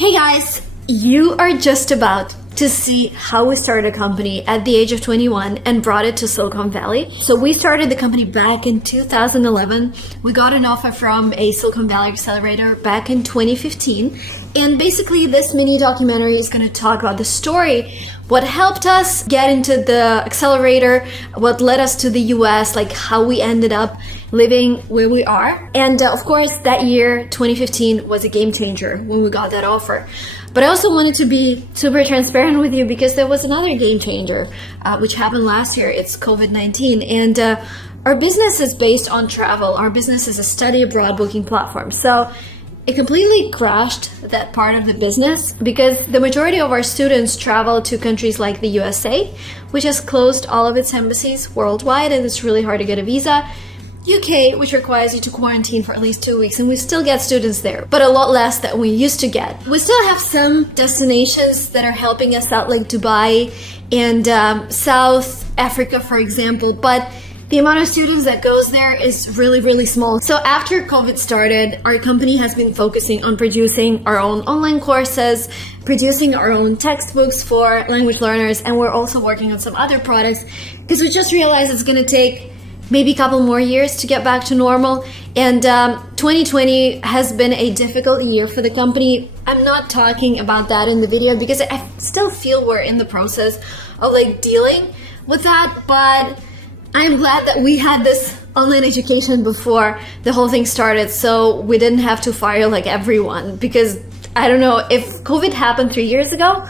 Hey guys, you are just about to see how we started a company at the age of 21 and brought it to Silicon Valley. So we started the company back in 2011. We got an offer from a Silicon Valley accelerator back in 2015. And basically this mini documentary is going to talk about the story, what helped us get into the accelerator, what led us to the US, like how we ended up living where we are. And of course, that year, 2015, was a game changer when we got that offer. But I also wanted to be super transparent with you because there was another game changer, which happened last year. It's COVID-19. And our business is based on travel. Our business is a study abroad booking platform. So it completely crashed that part of the business because the majority of our students travel to countries like the USA, which has closed all of its embassies worldwide, and it's really hard to get a visa. UK, which requires you to quarantine for at least 2 weeks, and we still get students there, but a lot less than we used to get. We still have some destinations that are helping us out, like Dubai and South Africa, for example, but the amount of students that goes there is really, really small. So after COVID started, our company has been focusing on producing our own online courses, producing our own textbooks for language learners, and we're also working on some other products because we just realized it's going to take maybe a couple more years to get back to normal. And 2020 has been a difficult year for the company. I'm not talking about that in the video because I still feel we're in the process of like dealing with that, but I'm glad that we had this online education before the whole thing started, so we didn't have to fire like everyone, because I don't know, if COVID happened 3 years ago,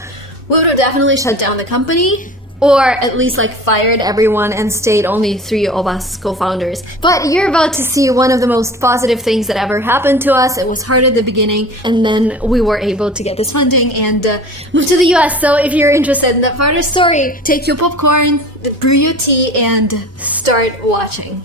we would have definitely shut down the company, or at least like fired everyone and stayed only 3 of us co-founders. But you're about to see one of the most positive things that ever happened to us. It was hard at the beginning, and then we were able to get this funding and move to the US. So if you're interested in that part of the story, take your popcorn, brew your tea, and start watching.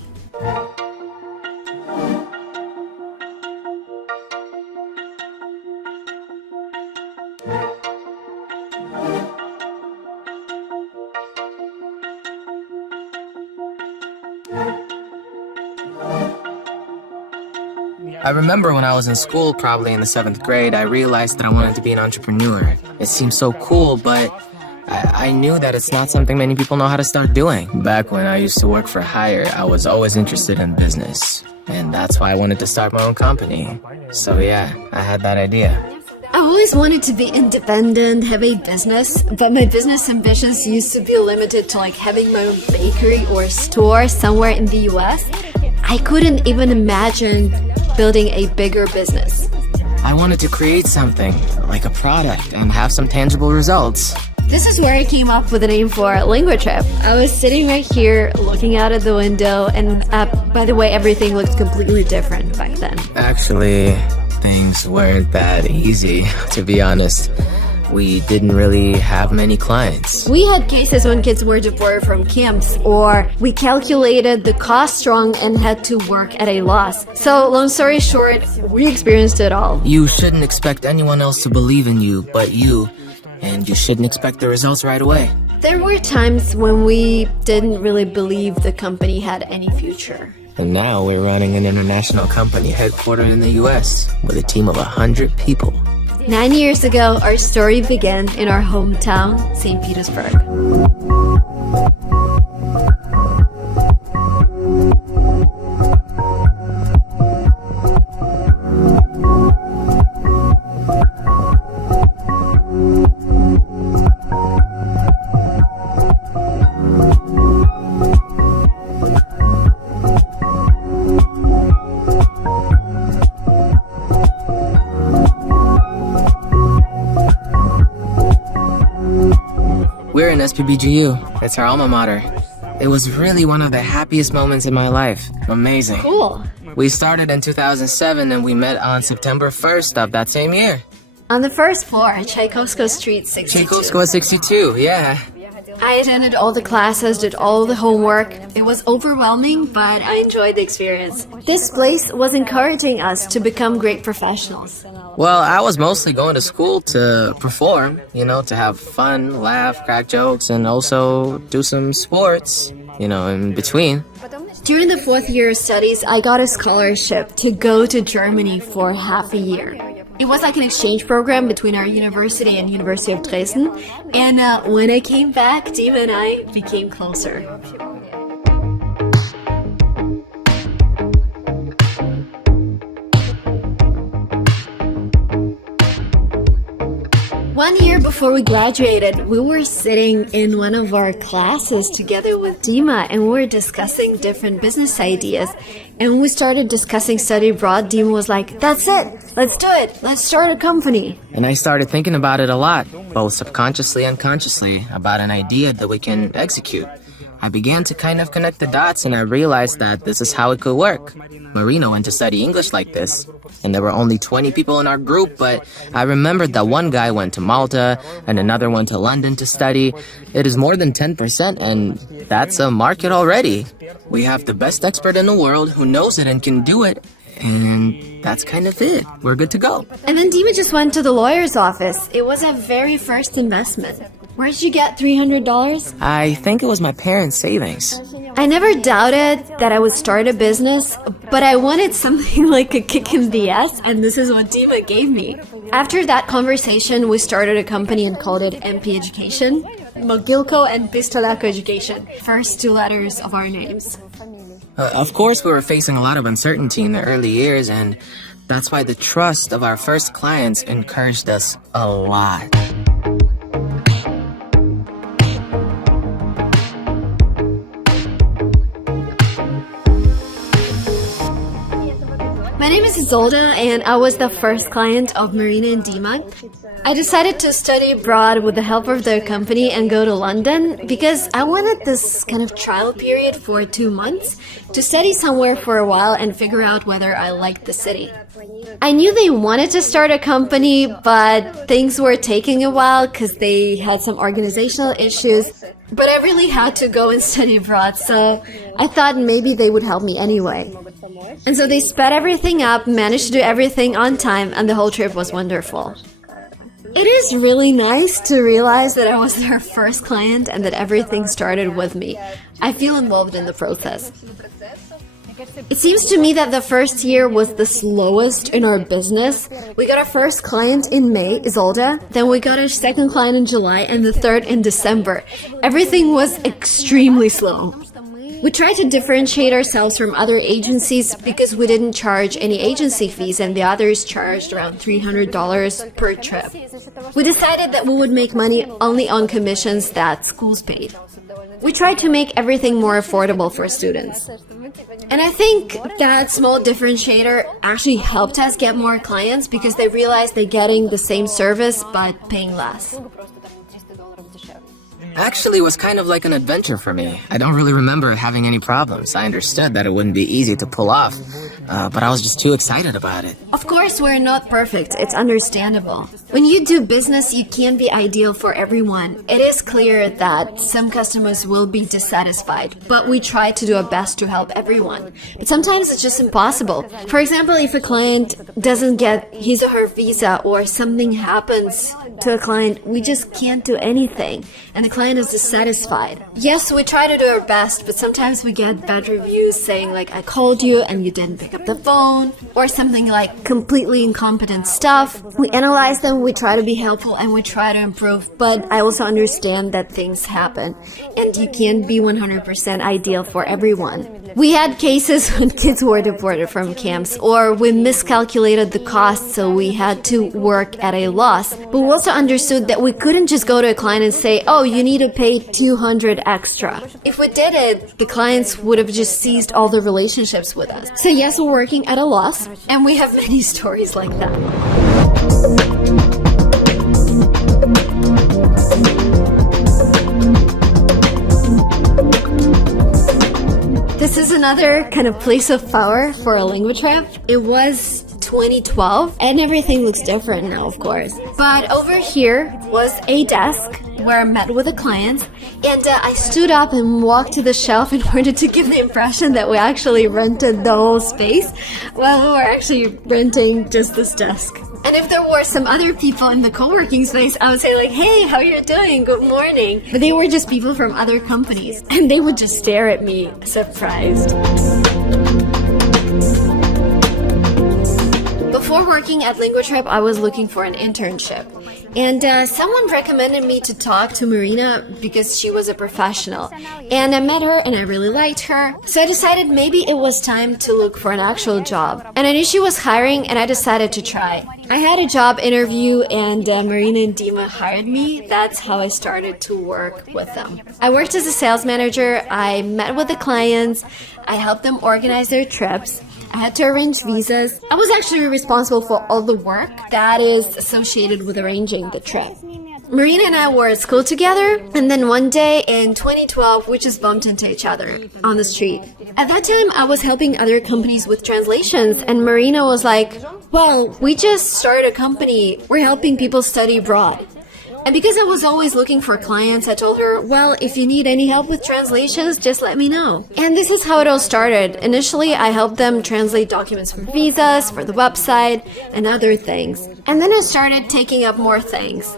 I remember when I was in school, probably in the 7th grade, I realized that I wanted to be an entrepreneur. It seemed so cool, but I knew that it's not something many people know how to start doing. Back when I used to work for hire, I was always interested in business, and that's why I wanted to start my own company. So yeah, I had that idea. I always wanted to be independent, have a business, but my business ambitions used to be limited to like having my own bakery or store somewhere in the US. I couldn't even imagine building a bigger business. I wanted to create something, like a product, and have some tangible results. This is where I came up with the name for Language Trip. I was sitting right here looking out of the window, and by the way, everything looked completely different back then. Actually, things weren't that easy, to be honest. We didn't really have many clients. We had cases when kids were deported from camps, or we calculated the cost wrong and had to work at a loss. So, long story short, we experienced it all. You shouldn't expect anyone else to believe in you but you, and you shouldn't expect the results right away. There were times when we didn't really believe the company had any future. And now we're running an international company headquartered in the US with a team of 100 people. 9 years ago, our story began in our hometown, St. Petersburg. We're in SPBGU. It's our alma mater. It was really one of the happiest moments in my life. Amazing. Cool. We started in 2007 and we met on September 1st of that same year. On the first floor, Tchaikovsky Street 62. Tchaikovsky 62, yeah. I attended all the classes, did all the homework. It was overwhelming, but I enjoyed the experience. This place was encouraging us to become great professionals. Well, I was mostly going to school to perform, to have fun, laugh, crack jokes, and also do some sports, in between. During the 4th year of studies, I got a scholarship to go to Germany for half a year. It was like an exchange program between our university and University of Dresden. And when I came back, Dima and I became closer. One year before we graduated, we were sitting in one of our classes together with Dima, and we were discussing different business ideas. And when we started discussing study abroad, Dima was like, "That's it, let's do it, let's start a company." And I started thinking about it a lot, both subconsciously and consciously, about an idea that we can execute. I began to kind of connect the dots, and I realized that this is how it could work. Marina went to study English like this, and there were only 20 people in our group, but I remembered that one guy went to Malta, and another went to London to study. It is more than 10%, and that's a market already. We have the best expert in the world who knows it and can do it, and that's kind of it. We're good to go. And then Dima just went to the lawyer's office. It was our very first investment. Where did you get $300? I think it was my parents' savings. I never doubted that I would start a business, but I wanted something like a kick in the ass, and this is what Dima gave me. After that conversation, we started a company and called it MP Education. Mogilko and Pistolako Education. First two letters of our names. Of course, we were facing a lot of uncertainty in the early years, and that's why the trust of our first clients encouraged us a lot. My name is Isolda, and I was the first client of Marina and Dima. I decided to study abroad with the help of their company and go to London because I wanted this kind of trial period for 2 months to study somewhere for a while and figure out whether I liked the city. I knew they wanted to start a company, but things were taking a while because they had some organizational issues. But I really had to go and study abroad, so I thought maybe they would help me anyway. And so they sped everything up, managed to do everything on time, and the whole trip was wonderful. It is really nice to realize that I was their first client and that everything started with me. I feel involved in the process. It seems to me that the first year was the slowest in our business. We got our first client in May, Isolda, then we got our second client in July, and the third in December. Everything was extremely slow. We tried to differentiate ourselves from other agencies because we didn't charge any agency fees and the others charged around $300 per trip. We decided that we would make money only on commissions that schools paid. We tried to make everything more affordable for students. And I think that small differentiator actually helped us get more clients because they realized they're getting the same service but paying less. Actually, it was kind of like an adventure for me. I don't really remember having any problems. I understood that it wouldn't be easy to pull off, but I was just too excited about it. Of course, we're not perfect. It's understandable. When you do business, you can't be ideal for everyone. It is clear that some customers will be dissatisfied, but we try to do our best to help everyone. But sometimes it's just impossible. For example, if a client doesn't get his or her visa or something happens to a client, we just can't do anything, and the client is dissatisfied. Yes, we try to do our best, but sometimes we get bad reviews saying like, "I called you and you didn't pick up the phone," or something like completely incompetent stuff. We analyze them, we try to be helpful, and we try to improve, but I also understand that things happen, and you can't be 100% ideal for everyone. We had cases when kids were deported from camps, or we miscalculated the cost, so we had to work at a loss. But we also understood that we couldn't just go to a client and say, "Oh, you need to pay $200 extra." If we did it, the clients would have just seized all the relationships with us. So yes, we're working at a loss, and we have many stories like that. This is another kind of place of power for a language rep. It was 2012, and everything looks different now, of course. But over here was a desk where I met with the clients, and I stood up and walked to the shelf in order to give the impression that we actually rented the whole space, while we were actually renting just this desk. And if there were some other people in the co-working space, I would say like, "Hey, how you doing? Good morning." But they were just people from other companies, and they would just stare at me, surprised. Before Before working at LinguaTrip, I was looking for an internship. And someone recommended me to talk to Marina because she was a professional. And I met her and I really liked her. So I decided maybe it was time to look for an actual job. And I knew she was hiring and I decided to try. I had a job interview and Marina and Dima hired me. That's how I started to work with them. I worked as a sales manager. I met with the clients. I helped them organize their trips. I had to arrange visas. I was actually responsible for all the work that is associated with arranging the trip. Marina and I were at school together, and then one day in 2012, we just bumped into each other on the street. At that time, I was helping other companies with translations, and Marina was like, well, we just started a company. We're helping people study abroad. And because I was always looking for clients, I told her, well, if you need any help with translations, just let me know. And this is how it all started. Initially, I helped them translate documents for visas, for the website, and other things. And then I started taking up more things.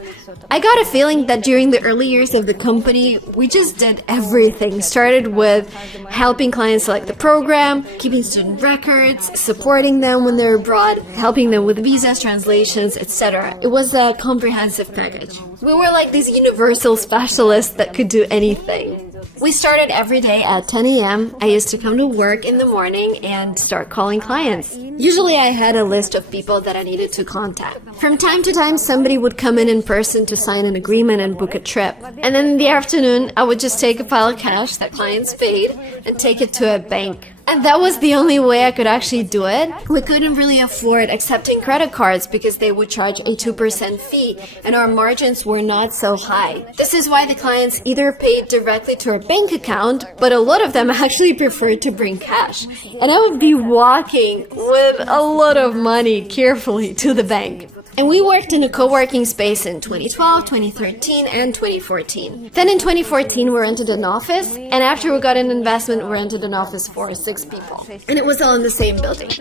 I got a feeling that during the early years of the company, we just did everything. Started with helping clients select the program, keeping student records, supporting them when they're abroad, helping them with visas, translations, etc. It was a comprehensive package. We were like these universal specialists that could do anything. We started every day at 10 a.m. I used to come to work in the morning and start calling clients. Usually I had a list of people that I needed to contact. From time to time, somebody would come in person to sign an agreement and book a trip. And then in the afternoon, I would just take a pile of cash that clients paid and take it to a bank. And that was the only way I could actually do it. We couldn't really afford accepting credit cards because they would charge a 2% fee and our margins were not so high. This is why the clients either paid directly to our bank account, but a lot of them actually preferred to bring cash. And I would be walking with a lot of money carefully to the bank. And we worked in a co-working space in 2012, 2013, and 2014. Then in 2014, we rented an office, and after we got an investment, we rented an office for 6 people. And it was all in the same building.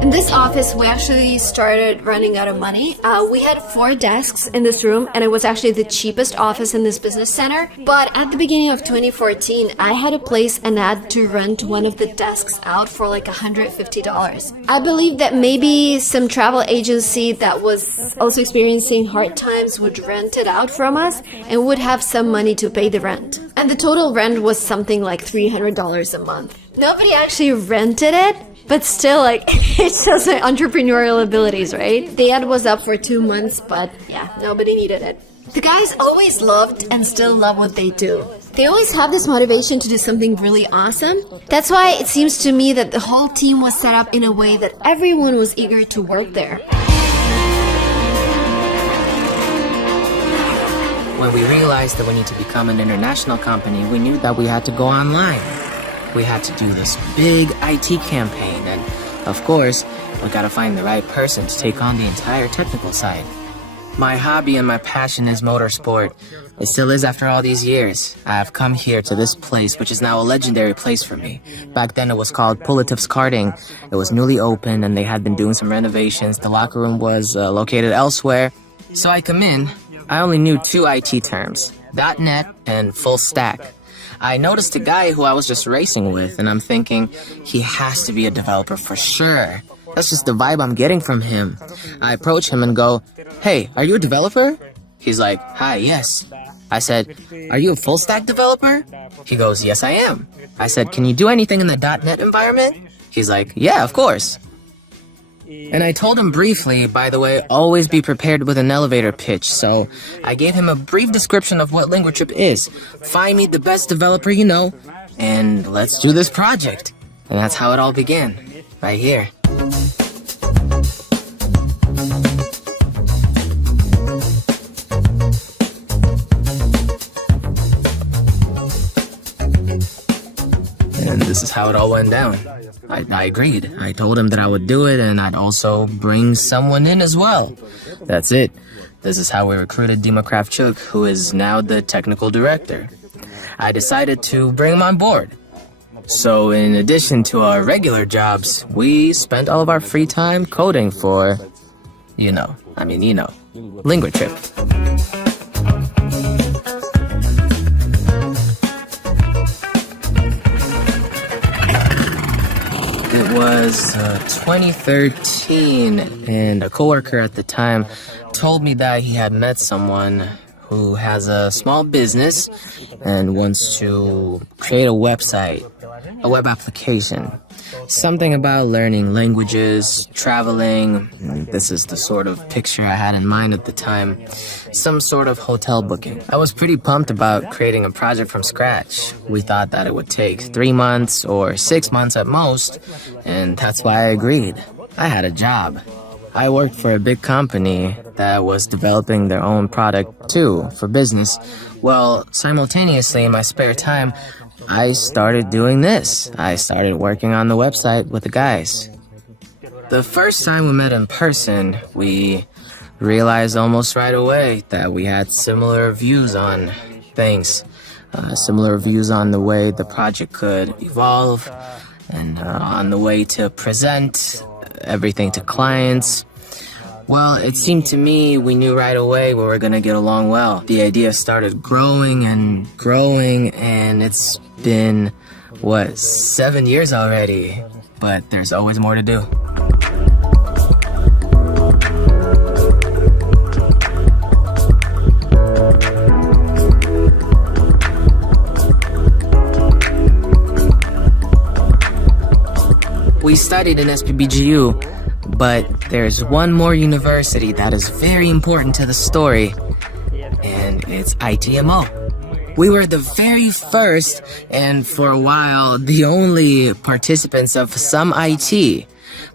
In this office, we actually started running out of money. We had 4 desks in this room, and it was actually the cheapest office in this business center. But at the beginning of 2014, I had to place an ad to rent one of the desks out for like $150. I believe that maybe some travel agency that was also experiencing hard times would rent it out from us and would have some money to pay the rent. And the total rent was something like $300 a month. Nobody actually rented it. But still, like, it shows my entrepreneurial abilities, right? The ad was up for 2 months, but yeah, nobody needed it. The guys always loved and still love what they do. They always have this motivation to do something really awesome. That's why it seems to me that the whole team was set up in a way that everyone was eager to work there. When we realized that we need to become an international company, we knew that we had to go online. We had to do this big IT campaign, and of course, we gotta find the right person to take on the entire technical side. My hobby and my passion is motorsport. It still is after all these years. I have come here to this place, which is now a legendary place for me. Back then it was called Pulativ's Karting. It was newly opened and they had been doing some renovations. The locker room was located elsewhere. So I come in, I only knew 2 IT terms, .NET and full stack. I noticed a guy who I was just racing with, and I'm thinking, he has to be a developer for sure. That's just the vibe I'm getting from him. I approach him and go, hey, are you a developer? He's like, hi, yes. I said, are you a full stack developer? He goes, yes, I am. I said, can you do anything in the .NET environment? He's like, yeah, of course. And I told him briefly, by the way, always be prepared with an elevator pitch. So I gave him a brief description of what LinguaTrip is. Find me the best developer you know, and let's do this project. And that's how it all began, right here. And this is how it all went down. I agreed. I told him that I would do it and I'd also bring someone in as well. That's it. This is how we recruited Dima Kravchuk, who is now the technical director. I decided to bring him on board. So in addition to our regular jobs, we spent all of our free time coding for, LinguaTrip. It was 2013, and a coworker at the time told me that he had met someone who has a small business and wants to create a website, a web application. Something about learning languages, traveling. This is the sort of picture I had in mind at the time. Some sort of hotel booking. I was pretty pumped about creating a project from scratch. We thought that it would take 3 months or 6 months at most, and that's why I agreed. I had a job. I worked for a big company that was developing their own product too, for business. Well, simultaneously in my spare time, I started doing this. I started working on the website with the guys. The first time we met in person, we realized almost right away that we had similar views on things. Similar views on the way the project could evolve and on the way to present everything to clients. Well, it seemed to me we knew right away we were gonna get along well. The idea started growing, and it's been, 7 years already? But there's always more to do. We studied in SPBGU, but there's one more university that is very important to the story, and it's ITMO. We were the very first, and for a while, the only participants of some IT.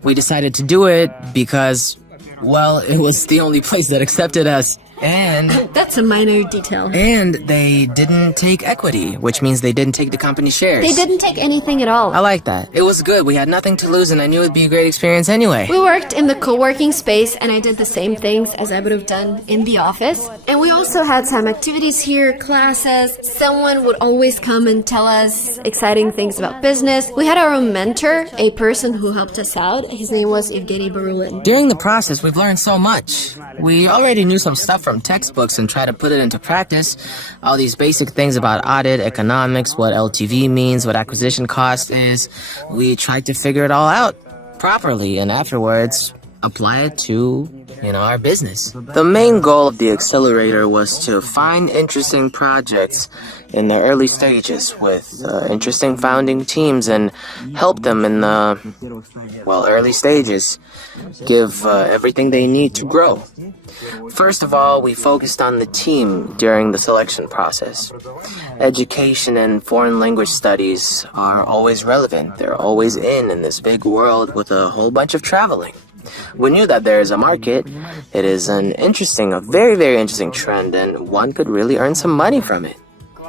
We decided to do it because, well, it was the only place that accepted us. And that's a minor detail. And they didn't take equity, which means they didn't take the company shares. They didn't take anything at all. I like that. It was good. We had nothing to lose, and I knew it'd be a great experience anyway. We worked in the co-working space, and I did the same things as I would have done in the office. And we also had some activities here, classes. Someone would always come and tell us exciting things about business. We had our own mentor, a person who helped us out. His name was Evgeny Barulin. During the process, we've learned so much. We already knew some stuff from textbooks and try to put it into practice. All these basic things about audit, economics, what LTV means, what acquisition cost is. We tried to figure it all out properly and afterwards apply it to, our business. The main goal of the accelerator was to find interesting projects in the early stages with interesting founding teams and help them in the, early stages. Give everything they need to grow. First of all, we focused on the team during the selection process. Education and foreign language studies are always relevant. They're always in this big world with a whole bunch of traveling. We knew that there is a market. It is a very, very interesting trend, and one could really earn some money from it.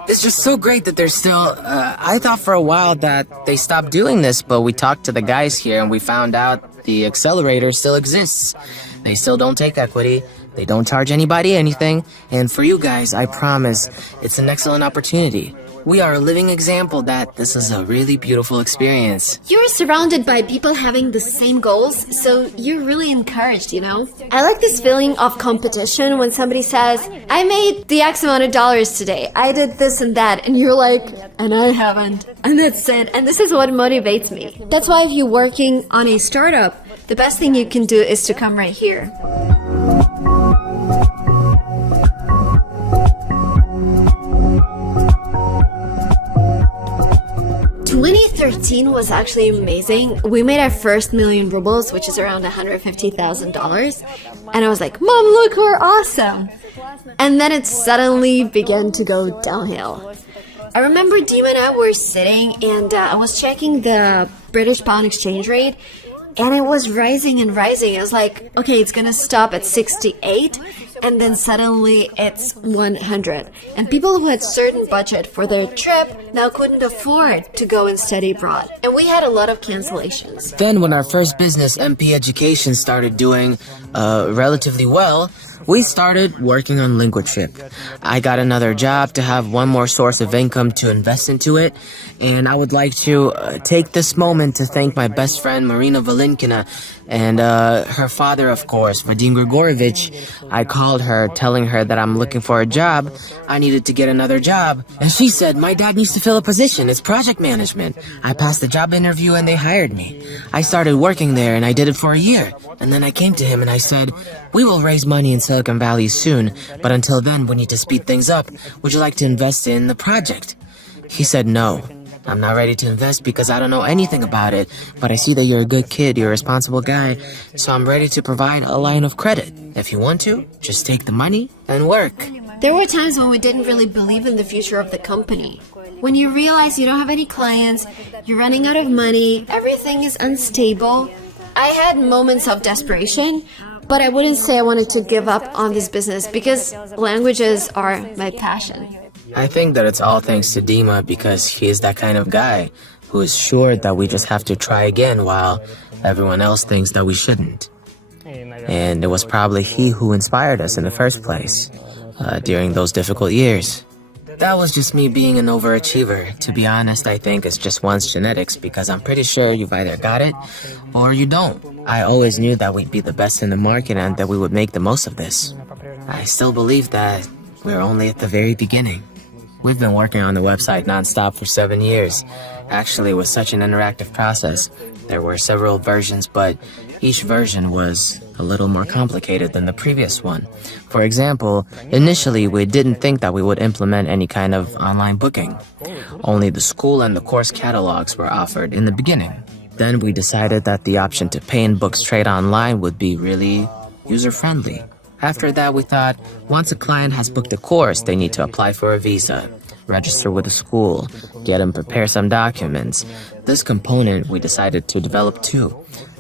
It's just so great that they're still, I thought for a while that they stopped doing this, but we talked to the guys here and we found out the accelerator still exists. They still don't take equity. They don't charge anybody anything. And for you guys, I promise, it's an excellent opportunity. We are a living example that this is a really beautiful experience. You're surrounded by people having the same goals, so you're really encouraged, I like this feeling of competition when somebody says, I made the X amount of dollars today, I did this and that, and you're like, and I haven't, and that's it, and this is what motivates me. That's why if you're working on a startup, the best thing you can do is to come right here. 2013 was actually amazing. We made our first million rubles, which is around $150,000. And I was like, Mom, look, we're awesome. And then it suddenly began to go downhill. I remember Dima and I were sitting and I was checking the British pound exchange rate. And it was rising and rising. I was like, okay, it's gonna stop at 68, and then suddenly it's 100. And people who had certain budget for their trip now couldn't afford to go and study abroad. And we had a lot of cancellations. Then when our first business, MP Education, started doing relatively well, We started working on LinguaTrip. I got another job to have one more source of income to invest into it, and I would like to take this moment to thank my best friend Marina Mogilko and her father, of course, Vadim Grigorovich. I called her telling her that I'm looking for a job. I needed to get another job, and she said my dad needs to fill a position. It's project management. I passed the job interview and they hired me. I started working there and I did it for a year. And then I came to him and I said, we will raise money in Silicon Valley soon, but until then we need to speed things up. Would you like to invest in the project? He said no. I'm not ready to invest because I don't know anything about it, but I see that you're a good kid, you're a responsible guy, so I'm ready to provide a line of credit. If you want to, just take the money and work. There were times when we didn't really believe in the future of the company. When you realize you don't have any clients, you're running out of money, everything is unstable. I had moments of desperation, but I wouldn't say I wanted to give up on this business because languages are my passion. I think that it's all thanks to Dima because he is that kind of guy who is sure that we just have to try again while everyone else thinks that we shouldn't. And it was probably he who inspired us in the first place during those difficult years. That was just me being an overachiever. To be honest, I think it's just one's genetics because I'm pretty sure you've either got it or you don't. I always knew that we'd be the best in the market and that we would make the most of this. I still believe that we're only at the very beginning. We've been working on the website nonstop for 7 years. Actually, it was such an interactive process. There were several versions, but each version was a little more complicated than the previous one. For example, initially we didn't think that we would implement any kind of online booking. Only the school and the course catalogs were offered in the beginning. Then we decided that the option to pay and book straight online would be really user-friendly. After that, we thought, once a client has booked a course, they need to apply for a visa, register with the school, get them prepare some documents. This component we decided to develop too.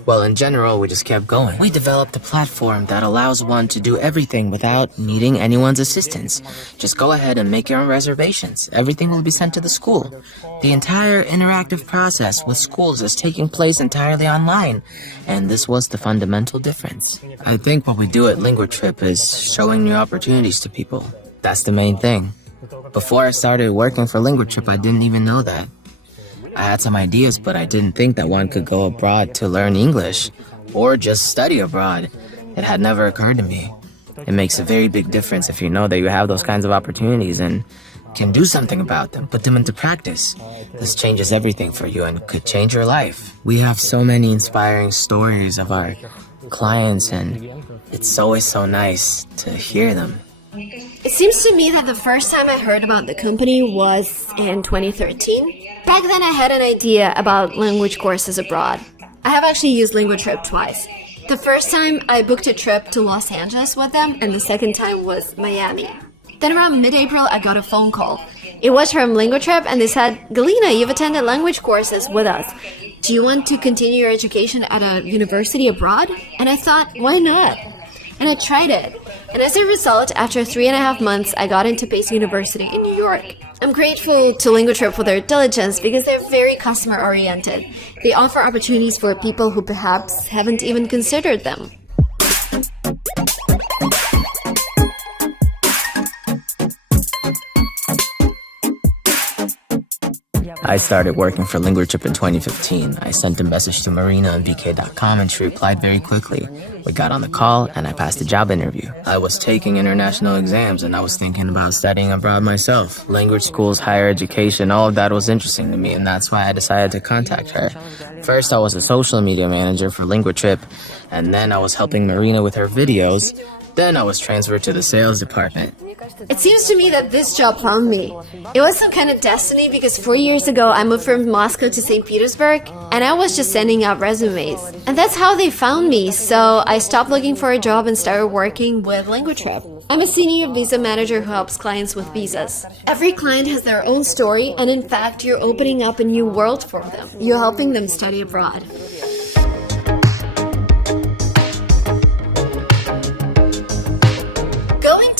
Well, in general, we just kept going. We developed a platform that allows one to do everything without needing anyone's assistance. Just go ahead and make your own reservations. Everything will be sent to the school. The entire interactive process with schools is taking place entirely online, and this was the fundamental difference. I think what we do at LinguaTrip is showing new opportunities to people. That's the main thing. Before I started working for LinguaTrip, I didn't even know that. I had some ideas, but I didn't think that one could go abroad to learn English or just study abroad. It had never occurred to me. It makes a very big difference if you know that you have those kinds of opportunities and can do something about them, put them into practice. This changes everything for you and could change your life. We have so many inspiring stories of our clients, and it's always so nice to hear them. It seems to me that the first time I heard about the company was in 2013. Back then I had an idea about language courses abroad. I have actually used LinguaTrip twice. The first time I booked a trip to Los Angeles with them, and the second time was Miami. Then around mid-April I got a phone call. It was from LinguaTrip and they said, Galina, you've attended language courses with us. Do you want to continue your education at a university abroad? And I thought, why not? And I tried it. And as a result, after 3.5 months, I got into Pace University in New York. I'm grateful to LinguaTrip for their diligence because they're very customer-oriented. They offer opportunities for people who perhaps haven't even considered them. I started working for LinguaTrip in 2015. I sent a message to Marina on BK.com and she replied very quickly. We got on the call and I passed the job interview. I was taking international exams and I was thinking about studying abroad myself. Language schools, higher education, all of that was interesting to me, and that's why I decided to contact her. First, I was a social media manager for LinguaTrip, and then I was helping Marina with her videos. Then I was transferred to the sales department. It seems to me that this job found me. It was some kind of destiny because 4 years ago I moved from Moscow to St. Petersburg and I was just sending out resumes. And that's how they found me, so I stopped looking for a job and started working with LinguaTrip. I'm a senior visa manager who helps clients with visas. Every client has their own story, and in fact you're opening up a new world for them. You're helping them study abroad.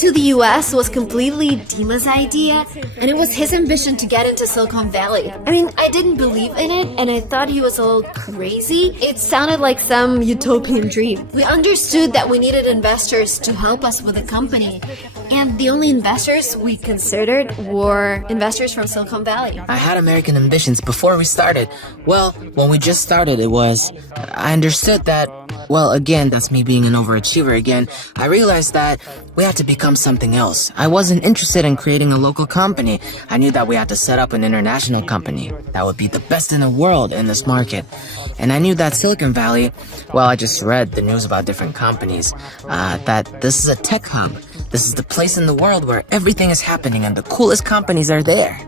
to the US was completely Dima's idea, and it was his ambition to get into Silicon Valley. I mean, I didn't believe in it, and I thought he was a little crazy. It sounded like some utopian dream. We understood that we needed investors to help us with the company, and the only investors we considered were investors from Silicon Valley. I had American ambitions before we started. Well, when we just started, I understood that, well, again, that's me being an overachiever again. I realized that we had to become something else. I wasn't interested in creating a local company. I knew that we had to set up an international company that would be the best in the world in this market. And I knew that Silicon Valley, well, I just read the news about different companies, that this is a tech hub. This is the place in the world where everything is happening and the coolest companies are there.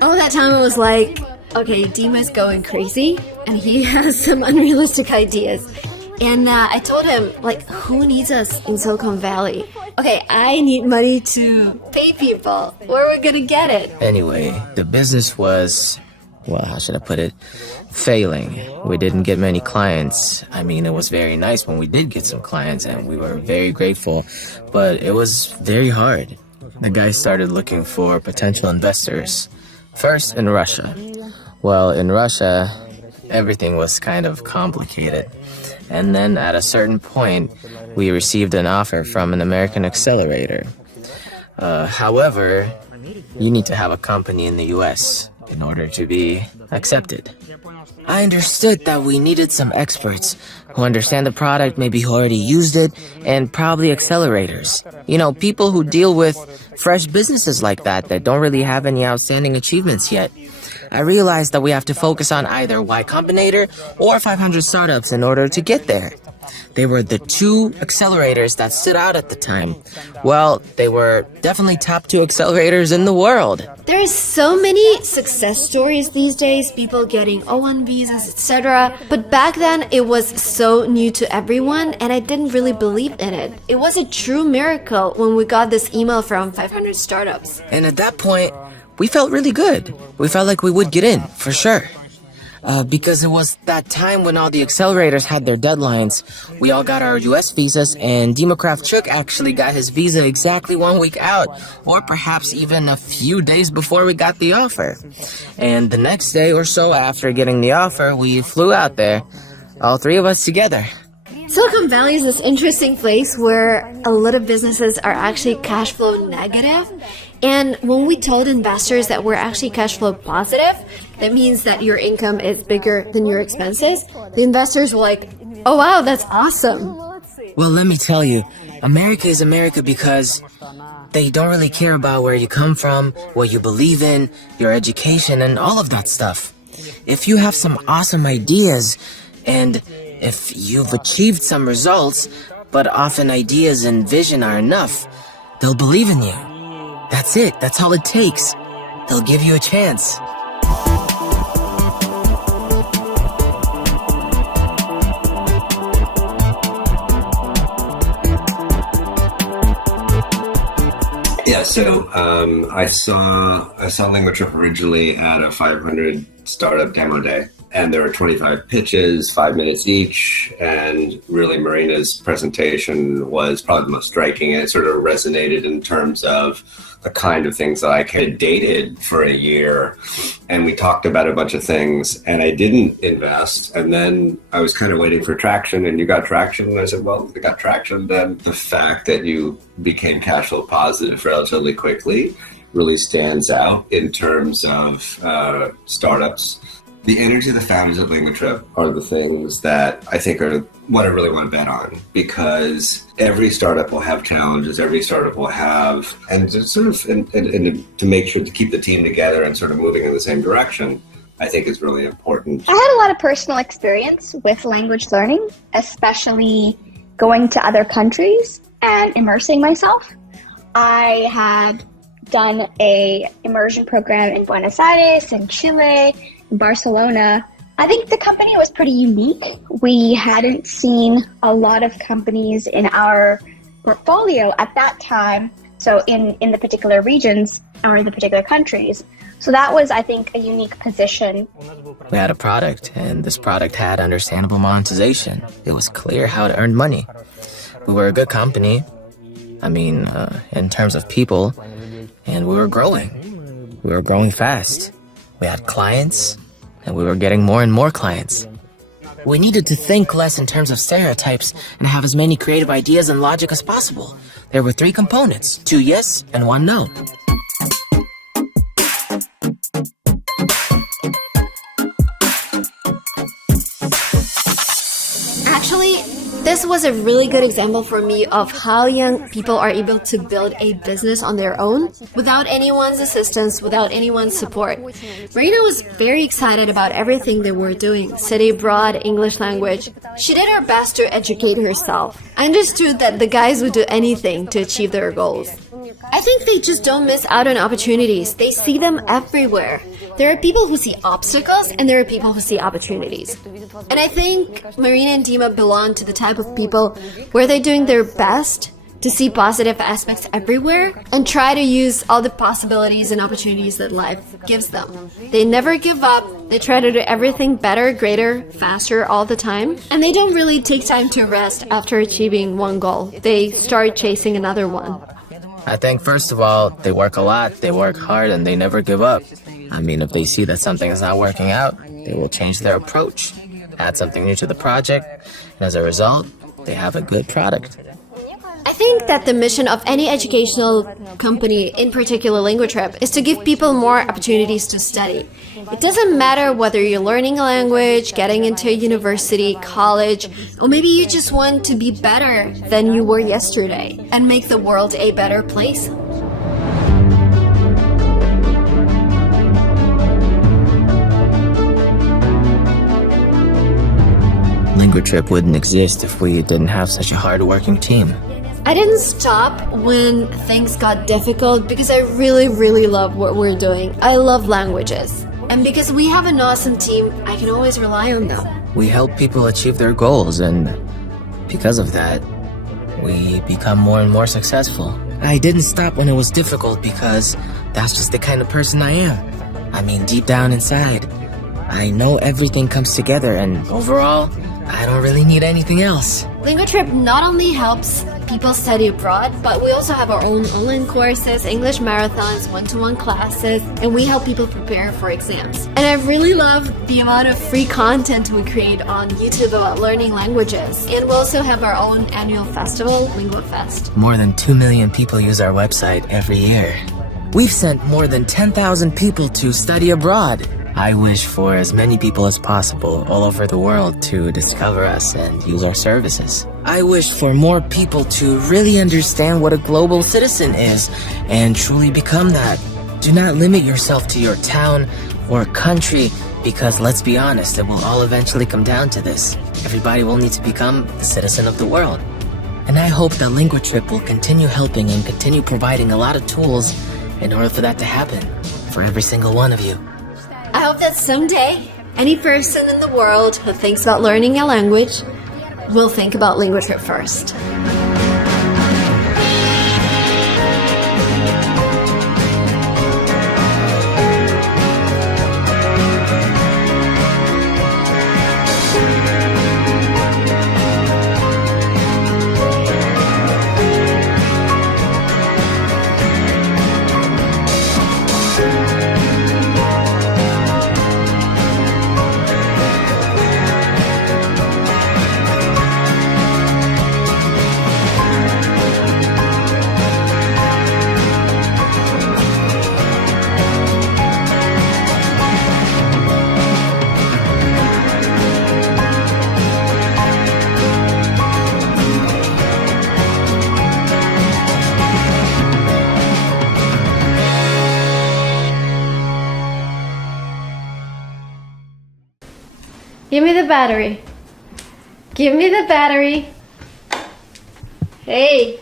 All that time I was like, okay, Dima's going crazy, and he has some unrealistic ideas. And I told him, like, who needs us in Silicon Valley? Okay, I need money to pay people. Where are we gonna get it? Anyway, the business was, well, how should I put it? Failing. We didn't get many clients. I mean, it was very nice when we did get some clients, and we were very grateful, but it was very hard. The guy started looking for potential investors. First in Russia. Well, in Russia, everything was kind of complicated. And then at a certain point, we received an offer from an American accelerator. However, you need to have a company in the US in order to be accepted. I understood that we needed some experts who understand the product, maybe who already used it, and probably accelerators. You know, people who deal with fresh businesses like that don't really have any outstanding achievements yet. I realized that we have to focus on either Y Combinator or 500 startups in order to get there. They were the two accelerators that stood out at the time. Well, they were definitely top 2 accelerators in the world. There's so many success stories these days, people getting O1 visas, etc. But back then, it was so new to everyone, and I didn't really believe in it. It was a true miracle when we got this email from 500 startups. And at that point, we felt really good. We felt like we would get in, for sure. Because it was that time when all the accelerators had their deadlines. We all got our US visas, and Dima Kravchuk actually got his visa exactly 1 week out, or perhaps even a few days before we got the offer. And the next day or so after getting the offer, we flew out there, all 3 of us together. Silicon Valley is this interesting place where a lot of businesses are actually cash flow negative. And when we told investors that we're actually cash flow positive, that means that your income is bigger than your expenses. The investors were like, oh wow, that's awesome. Well, let me tell you, America is America because they don't really care about where you come from, what you believe in, your education, and all of that stuff. If you have some awesome ideas, and if you've achieved some results, but often ideas and vision are enough, they'll believe in you. That's it. That's all it takes. They'll give you a chance. Yeah, so I saw Language Trip originally at a 500 startup demo day. And there were 25 pitches, 5 minutes each. And really, Marina's presentation was probably the most striking. And it sort of resonated in terms of the kind of things that I had dated for a year. And we talked about a bunch of things. And I didn't invest. And then I was kind of waiting for traction. And you got traction. And I said, well, if you got traction, then the fact that you became cash flow positive relatively quickly really stands out in terms of startups. The energy of the founders of Language Trip are the things that I think are what I really want to bet on, because every startup will have challenges, every startup will have, and to sort of, and to make sure to keep the team together and sort of moving in the same direction, I think is really important. I had a lot of personal experience with language learning, especially going to other countries and immersing myself. I had done a immersion program in Buenos Aires, in Chile, in Barcelona. I think the company was pretty unique. We hadn't seen a lot of companies in our portfolio at that time, so in the particular regions or the particular countries. So that was, I think, a unique position. We had a product, and this product had understandable monetization. It was clear how to earn money. We were a good company. In terms of people, and we were growing. We were growing fast. We had clients, and we were getting more and more clients. We needed to think less in terms of stereotypes and have as many creative ideas and logic as possible. There were 3 components, 2 yes and 1 no. Actually, this was a really good example for me of how young people are able to build a business on their own without anyone's assistance, without anyone's support. Marina was very excited about everything they were doing, study abroad, English language. She did her best to educate herself. I understood that the guys would do anything to achieve their goals. I think they just don't miss out on opportunities. They see them everywhere. There are people who see obstacles and there are people who see opportunities. And I think Marina and Dima belong to the type of people where they're doing their best to see positive aspects everywhere and try to use all the possibilities and opportunities that life gives them. They never give up. They try to do everything better, greater, faster all the time. And they don't really take time to rest after achieving one goal. They start chasing another one. I think first of all, they work a lot, they work hard, and they never give up. If they see that something is not working out, they will change their approach, add something new to the project, and as a result, they have a good product. I think that the mission of any educational company, in particular LanguaTrip, is to give people more opportunities to study. It doesn't matter whether you're learning a language, getting into a university, college, or maybe you just want to be better than you were yesterday and make the world a better place. LanguaTrip wouldn't exist if we didn't have such a hard-working team. I didn't stop when things got difficult because I really, really love what we're doing. I love languages. And because we have an awesome team, I can always rely on them. We help people achieve their goals, and because of that, we become more and more successful. I didn't stop when it was difficult because that's just the kind of person I am. Deep down inside, I know everything comes together, and overall, I don't really need anything else. LanguaTrip not only helps people study abroad, but we also have our own online courses, English marathons, one-to-one classes, and we help people prepare for exams. And I really love the amount of free content we create on YouTube about learning languages. And we also have our own annual festival, LinguaFest. More than 2 million people use our website every year. We've sent more than 10,000 people to study abroad. I wish for as many people as possible all over the world to discover us and use our services. I wish for more people to really understand what a global citizen is and truly become that. Do not limit yourself to your town or country because let's be honest, it will all eventually come down to this. Everybody will need to become the citizen of the world. And I hope that LanguaTrip will continue helping and continue providing a lot of tools in order for that to happen for every single one of you. I hope that someday, any person in the world who thinks about learning a language will think about LanguaTrip first. Give me the battery. Give me the battery. Hey.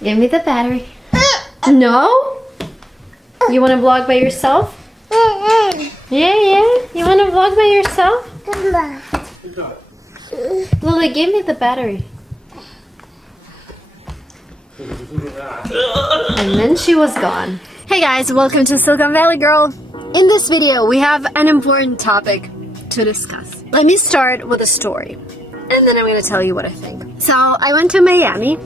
Give me the battery. No? You want to vlog by yourself? Yeah. You want to vlog by yourself? Lily, give me the battery. And then she was gone. Hey guys, welcome to Silicon Valley Girl. In this video, we have an important topic to discuss. Let me start with a story, and then I'm going to tell you what I think. So I went to Miami,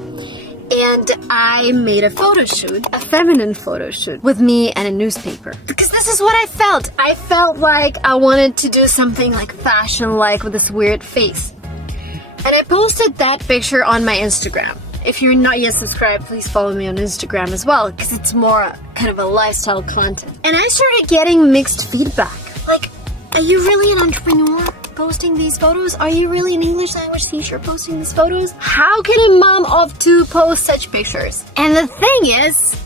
and I made a photo shoot, a feminine photo shoot with me and a newspaper. Because this is what I felt. I felt like I wanted to do something like fashion-like with this weird face. And I posted that picture on my Instagram. If you're not yet subscribed, please follow me on Instagram as well, because it's more kind of a lifestyle content. And I started getting mixed feedback. Like, are you really an entrepreneur posting these photos? Are you really an English language teacher posting these photos? How can a mom of two post such pictures? And the thing is,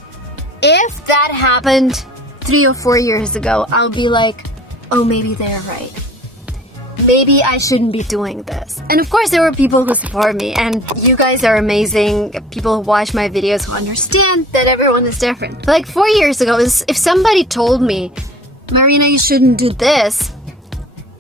if that happened 3 or 4 years ago, I'll be like, oh, maybe they're right. Maybe I shouldn't be doing this. And of course there were people who support me, and you guys are amazing. People who watch my videos who understand that everyone is different. But like 4 years ago, if somebody told me, Marina, you shouldn't do this,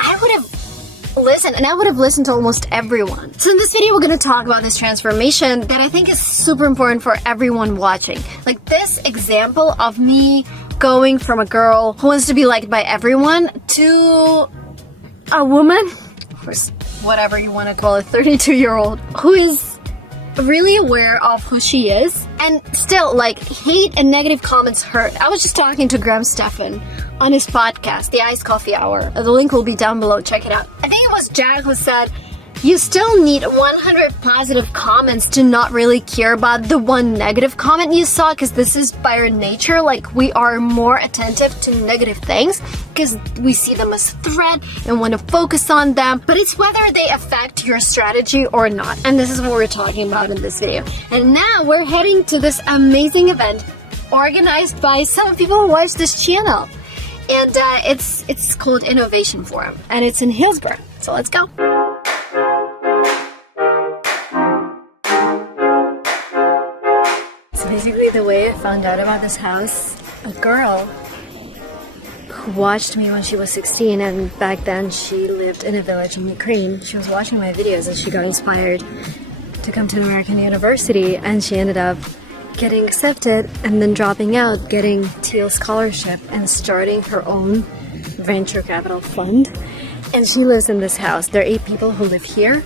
I would have listened, and I would have listened to almost everyone. So in this video we're going to talk about this transformation that I think is super important for everyone watching. Like this example of me going from a girl who wants to be liked by everyone to a woman, or whatever you want to call it, 32-year-old, who is really aware of who she is, and still, like, hate and negative comments hurt. I was just talking to Graham Stephan on his podcast, The Iced Coffee Hour. The link will be down below, check it out. I think it was Jack who said, you still need 100 positive comments to not really care about the one negative comment you saw, because this is by our nature. Like, we are more attentive to negative things because we see them as a threat and want to focus on them, but it's whether they affect your strategy or not. And this is what we're talking about in this video. And now we're heading to this amazing event organized by some people who watch this channel, and it's called Innovation Forum, and it's in Hillsborough. So let's go. Basically, the way I found out about this house, a girl who watched me when she was 16, and back then she lived in a village in Ukraine. She was watching my videos and she got inspired to come to an American university, and she ended up getting accepted and then dropping out, getting Teal scholarship and starting her own venture capital fund. And she lives in this house. There are 8 people who live here,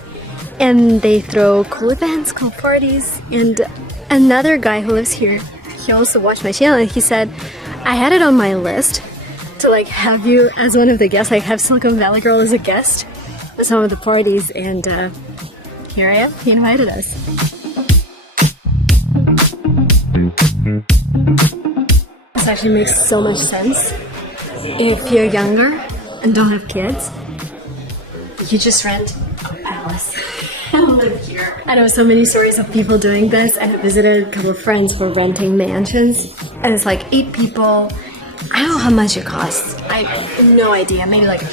and they throw cool events, cool parties. And another guy who lives here, he also watched my channel, and he said, I had it on my list to like have you as one of the guests, like have Silicon Valley Girl as a guest at some of the parties, and here I am. He invited us. This actually makes so much sense. If you're younger and don't have kids, you just rent a palace and live here. I know so many stories of people doing this, and I visited a couple of friends who were renting mansions, and it's like 8 people. I don't know how much it costs. I have no idea. Maybe like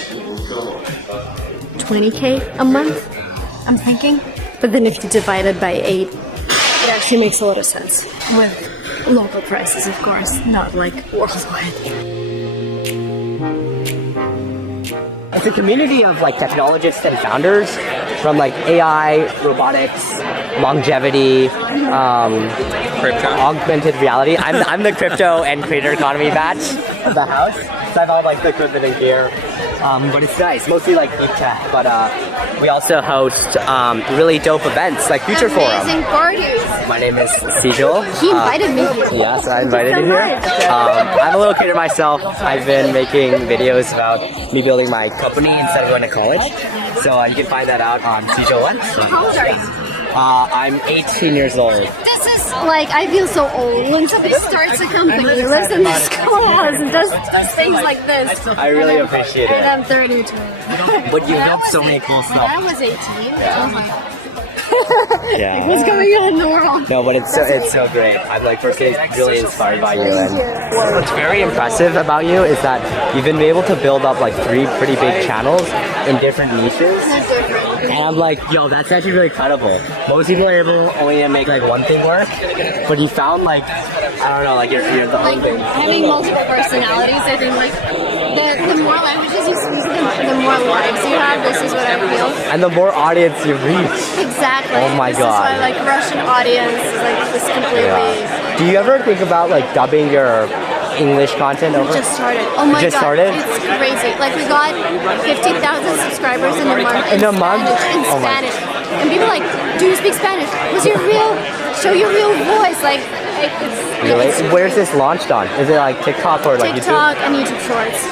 20K a month, I'm thinking. But then if you divide it by 8, it actually makes a lot of sense. With local prices, of course, not like worldwide. It's a community of like technologists and founders from like AI, robotics, longevity, augmented reality. I'm the crypto and creator economy batch of the house. So I have all like the equipment in gear. But it's nice, mostly like deep tech. But we also host really dope events like Future Forum. Amazing parties. My name is Sejal. He invited me here. Yes, I invited you here. I'm a little creator myself. I've been making videos about me building my company instead of going to college. So you can find that out on Sejal One. How old are you? I'm 18 years old. This is like, I feel so old when somebody starts a company, lives in this cool house and does things like this. I really appreciate it. And I'm 32. But you built so many cool When stuff. I was 18, I was like, Yeah. what's going on in the world? No, but it's so great. I'm like personally really inspired by you, and what's very impressive about you is that you've been able to build up like 3 pretty big channels in different niches. And I'm like, yo, that's actually really incredible. Most people are able only to make like one thing work, but you found like, I don't know, like you're the Like only thing. having multiple personalities, I think like the more languages you speak, the more lives you have. This is what I feel. And the more audience you reach. Exactly. Oh my this God. This is why like Russian audience is like this completely. Do you ever think about like dubbing your English content over? Just started. Oh my Just god. started? It's crazy. Like we got 15,000 subscribers in a month. In a month? In Oh my- Spanish. And people are like, do you speak Spanish? Was your real show your real voice. Like it's Really? it's Where's this launched on? Is it like TikTok or like TikTok YouTube? and YouTube Shorts.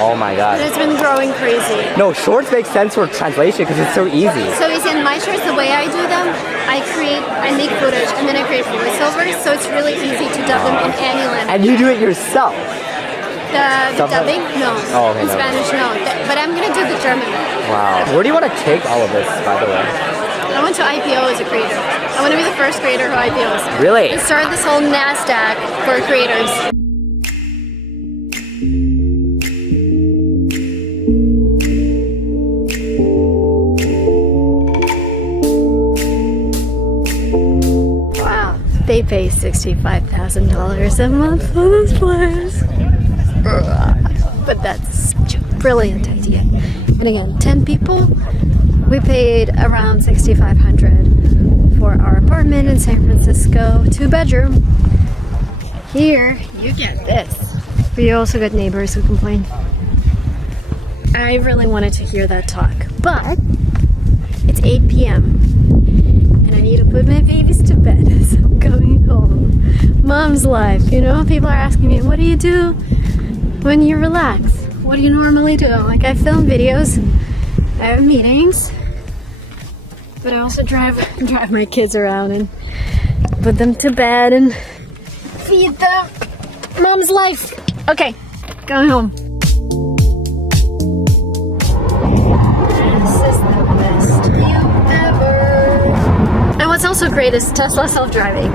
Oh my And god. it's been growing crazy. No, shorts make sense for translation because it's so easy. So is in my shorts, the way I do them, I make footage and then I create voiceovers, so it's really easy to dub them in any language. And you do it yourself. The Stuff like- dubbing? No. Oh, okay, In no. Spanish, no. But I'm gonna do the German one. Wow. Where do you want to take all of this, by the way? I want to IPO as a creator. I want to be the first creator who IPOs. Really? And start this whole NASDAQ for creators. Wow. They pay $65,000 a month for this place. But that's such a brilliant idea. And again, 10 people, we paid around $6,500 for our apartment in San Francisco, 2-bedroom. Here, you get this. But you also got neighbors who complain. I really wanted to hear that talk, but it's 8 p.m. and I need to put my babies to bed, so I'm going home. Mom's life, you know? People are asking me, what do you do when you relax? What do you normally do? Like, I film videos, I have meetings, but I also drive my kids around and put them to bed and feed them. Mom's life. Okay, going home. This is the best view ever. And what's also great is Tesla self-driving.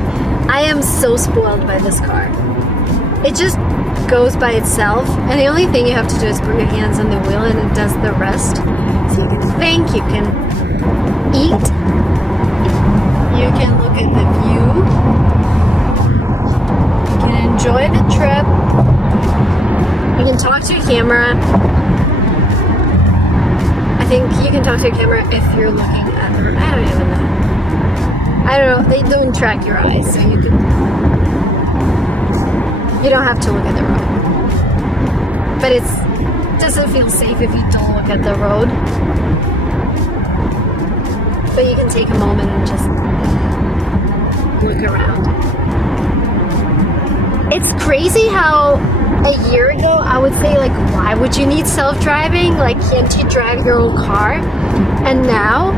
I am so spoiled by this car. It just goes by itself, and the only thing you have to do is put your hands on the wheel and it does the rest. So you can think, you can eat, you can look at the view, you can enjoy the trip, you can talk to your camera. I think you can talk to your camera if you're looking at her. I don't even know. I don't know, they don't track your eyes, so you don't have to look at the road. But it doesn't feel safe if you don't look at the road. But you can take a moment and just look around. It's crazy how a year ago I would say, like, why would you need self-driving? Like, can't you drive your own car? And now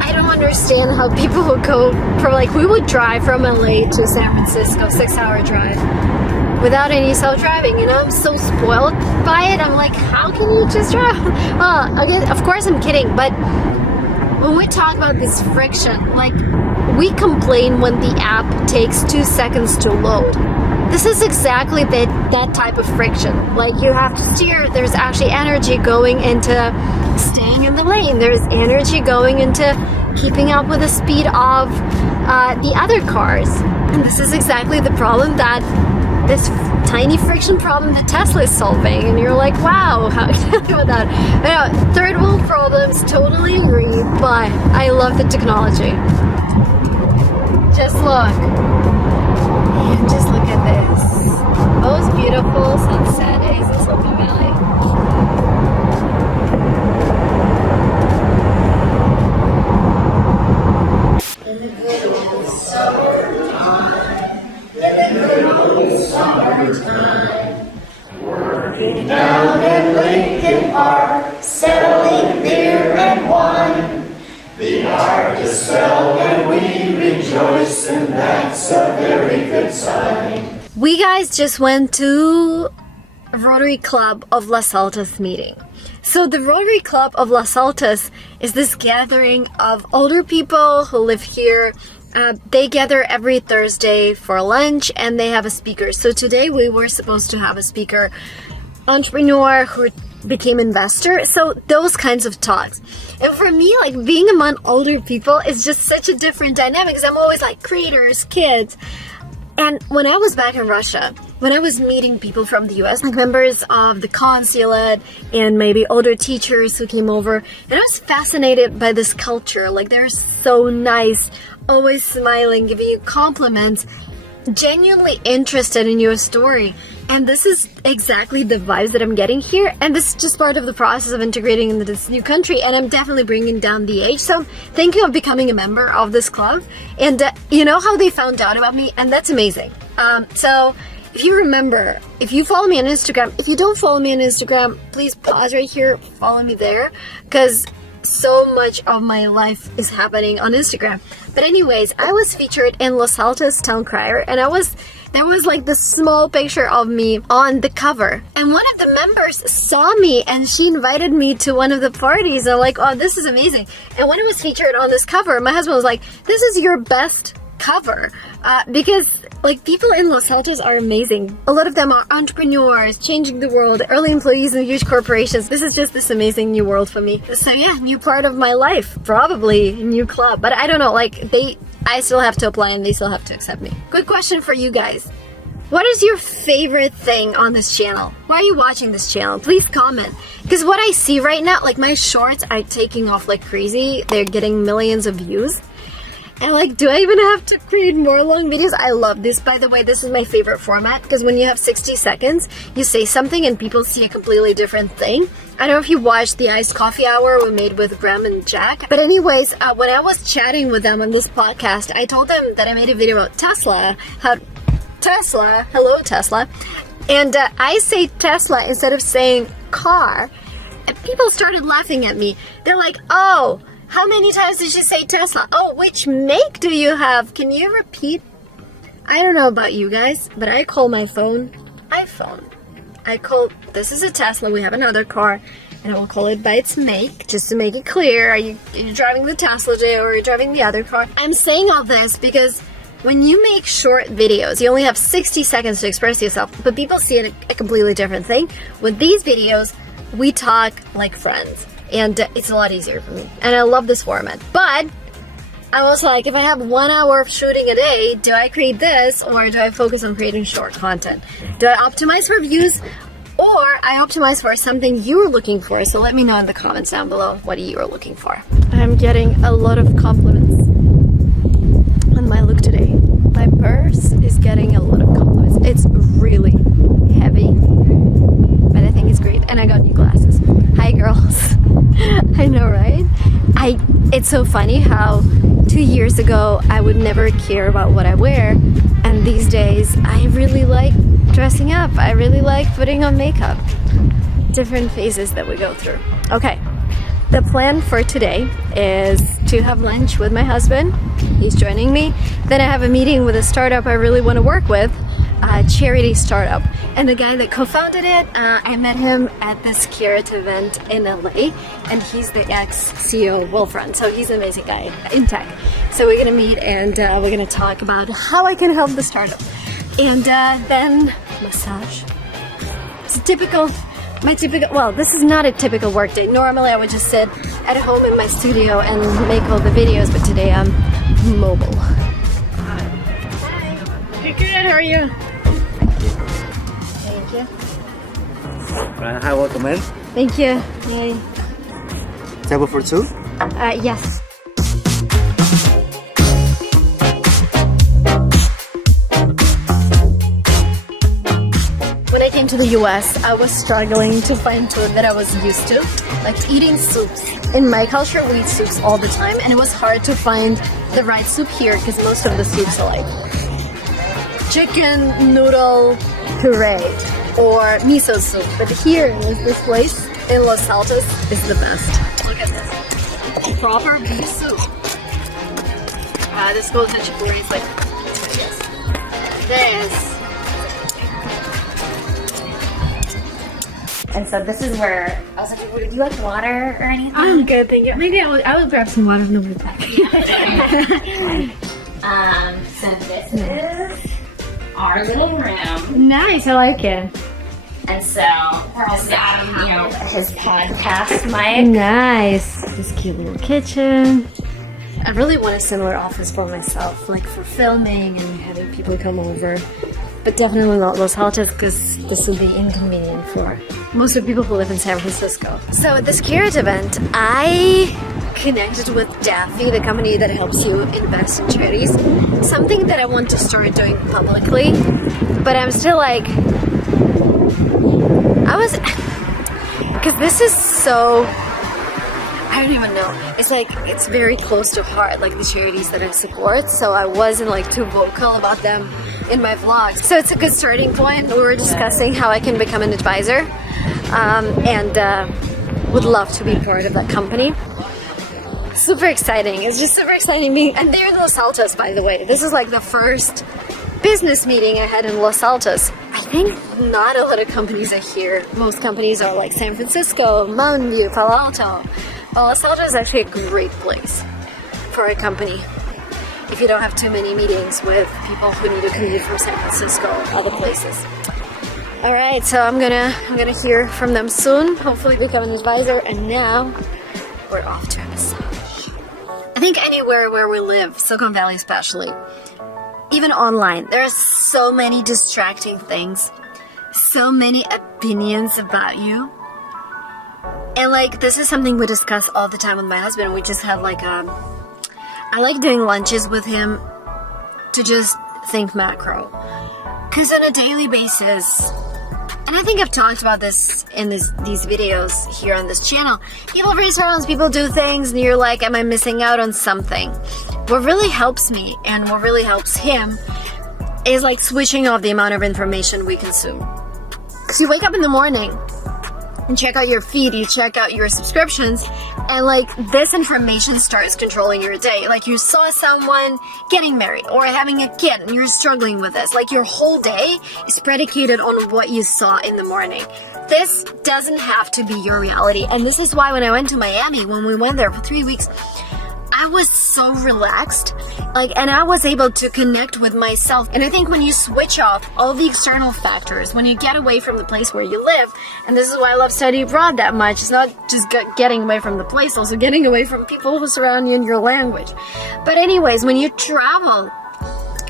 I don't understand how people would go from, like, we would drive from LA to San Francisco, 6-hour drive, without any self-driving, you know? I'm so spoiled by it. I'm like, how can you just drive? Well, again, of course I'm kidding, but when we talk about this friction, like, we complain when the app takes 2 seconds to load. This is exactly that type of friction. Like, you have to steer, there's actually energy going into staying in the lane. There's energy going into keeping up with the speed of the other cars. And this is exactly the problem that this tiny friction problem that Tesla is solving. And you're like, wow, how can I do that? I know, third world problems, totally agree, but I love the technology. Just look. Just look at this. Most beautiful sunset days in Silicon Valley. In the good old summertime, in the good old summertime, working down at Lincoln Park, selling beer and wine. The artists sell and we rejoice, and that's a very good sign. We guys just went to Rotary Club of Las Altas meeting. So the Rotary Club of Las Altas is this gathering of older people who live here. They gather every Thursday for lunch and they have a speaker. So today we were supposed to have a speaker, entrepreneur who became investor. So those kinds of talks. And for me, like, being among older people is just such a different dynamic because I'm always like creators, kids. And when I was back in Russia, when I was meeting people from the US, like members of the consulate and maybe older teachers who came over, and I was fascinated by this culture. Like, they're so nice, always smiling, giving you compliments, genuinely interested in your story. And this is exactly the vibes that I'm getting here. And this is just part of the process of integrating into this new country. And I'm definitely bringing down the age. So I'm thinking of becoming a member of this club. And you know how they found out about me? And that's amazing. So if you remember, if you follow me on Instagram, if you don't follow me on Instagram, please pause right here, follow me there. Because so much of my life is happening on Instagram. But anyways, I was featured in Los Altos Town Crier. And there was like this small picture of me on the cover. And one of the members saw me and she invited me to one of the parties. And I'm like, oh, this is amazing. And when it was featured on this cover, my husband was like, this is your best cover. Because like people in Los Altos are amazing. A lot of them are entrepreneurs, changing the world, early employees in huge corporations. This is just this amazing new world for me. So yeah, new part of my life, probably new club. But I don't know, like I still have to apply and they still have to accept me. Quick question for you guys. What is your favorite thing on this channel? Why are you watching this channel? Please comment. Because what I see right now, like my shorts are taking off like crazy. They're getting millions of views. And like, do I even have to create more long videos? I love this. By the way, this is my favorite format because when you have 60 seconds, you say something and people see a completely different thing. I don't know if you watched the Iced Coffee Hour we made with Graham and Jack. But anyways, when I was chatting with them on this podcast, I told them that I made a video about Tesla. Hello Tesla. And I say Tesla instead of saying car. And people started laughing at me. They're like, oh, how many times did you say Tesla? Oh, which make do you have? Can you repeat? I don't know about you guys, but I call my phone iPhone. This is a Tesla, we have another car, and I will call it by its make, just to make it clear. Are you driving the Tesla today or are you driving the other car? I'm saying all this because when you make short videos, you only have 60 seconds to express yourself, but people see a completely different thing. With these videos, we talk like friends. And it's a lot easier for me. And I love this format. But I was like, if I have 1 hour of shooting a day, do I create this or do I focus on creating short content? Do I optimize for views or I optimize for something you're looking for? So let me know in the comments down below what you are looking for. I'm getting a lot of compliments on my look today. My purse is getting a lot of compliments. It's really heavy, but I think it's great. And I got new glasses. Hi girls. I know, right? It's so funny how 2 years ago I would never care about what I wear, and these days I really like dressing up. I really like putting on makeup. Different phases that we go through. Okay, the plan for today is to have lunch with my husband. He's joining me. Then I have a meeting with a startup I really want to work with, a charity startup. And the guy that co-founded it, I met him at this curated event in LA, and he's the ex-CEO of Wolfrun, so he's an amazing guy in tech. So we're gonna meet and we're gonna talk about how I can help the startup. And then massage. It's well, this is not a typical work day. Normally I would just sit at home in my studio and make all the videos, but today I'm mobile. Hi. You're good, how are you? Thank you. Hi, welcome in. Thank you. Yay. Table for two? Yes. When I came to the US, I was struggling to find food that I was used to, like eating soups. In my culture, we eat soups all the time, and it was hard to find the right soup here because most of the soups are like chicken noodle puree or miso soup. But here is this place in Los Altos is the best. Look at this. Proper beef soup. This goes in Chipotle. It's like this. And so this is where I was like, would you like water or anything? I'm good, thank you. Maybe I will grab some water and then we'll be back. So this is our living room. Nice, I like it. And so we're also having, his podcast mic. Nice. This cute little kitchen. I really want a similar office for myself, like for filming and having people come over. But definitely not Los Altos because this would be inconvenient for most of the people who live in San Francisco. So at this curated event, I connected with Daffy, the company that helps you invest in charities. Something that I want to start doing publicly, but I'm still like, because this is so, I don't even know. It's like, it's very close to heart, like the charities that I support. So I wasn't like too vocal about them in my vlogs. So it's a good starting point. We were discussing how I can become an advisor, and would love to be part of that company. Super exciting. It's just super exciting being, and they're in Los Altos, by the way. This is like the first business meeting I had in Los Altos. I think not a lot of companies are here. Most companies are like San Francisco, Mountain View, Palo Alto. Well, Los Altos is actually a great place for a company if you don't have too many meetings with people who need to commute from San Francisco or other places. All right, so I'm gonna hear from them soon. Hopefully become an advisor, and now we're off to a massage. I think anywhere where we live, Silicon Valley especially, even online, there are so many distracting things, so many opinions about you. And like, this is something we discuss all the time with my husband. We just have like I like doing lunches with him to just think macro. Because on a daily basis, and I think I've talked about this in these videos here on this channel, people raise hormones, people do things, and you're like, am I missing out on something? What really helps me, and what really helps him, is like switching off the amount of information we consume. Because you wake up in the morning, and check out your feed, you check out your subscriptions, and like this information starts controlling your day. Like you saw someone getting married or having a kid and you're struggling with this. Like your whole day is predicated on what you saw in the morning. This doesn't have to be your reality. And this is why when I went to Miami, when we went there for 3 weeks, I was so relaxed, and I was able to connect with myself. And I think when you switch off all the external factors, when you get away from the place where you live, and this is why I love study abroad that much, it's not just getting away from the place, also getting away from people who surround you and your language. But anyways, when you travel,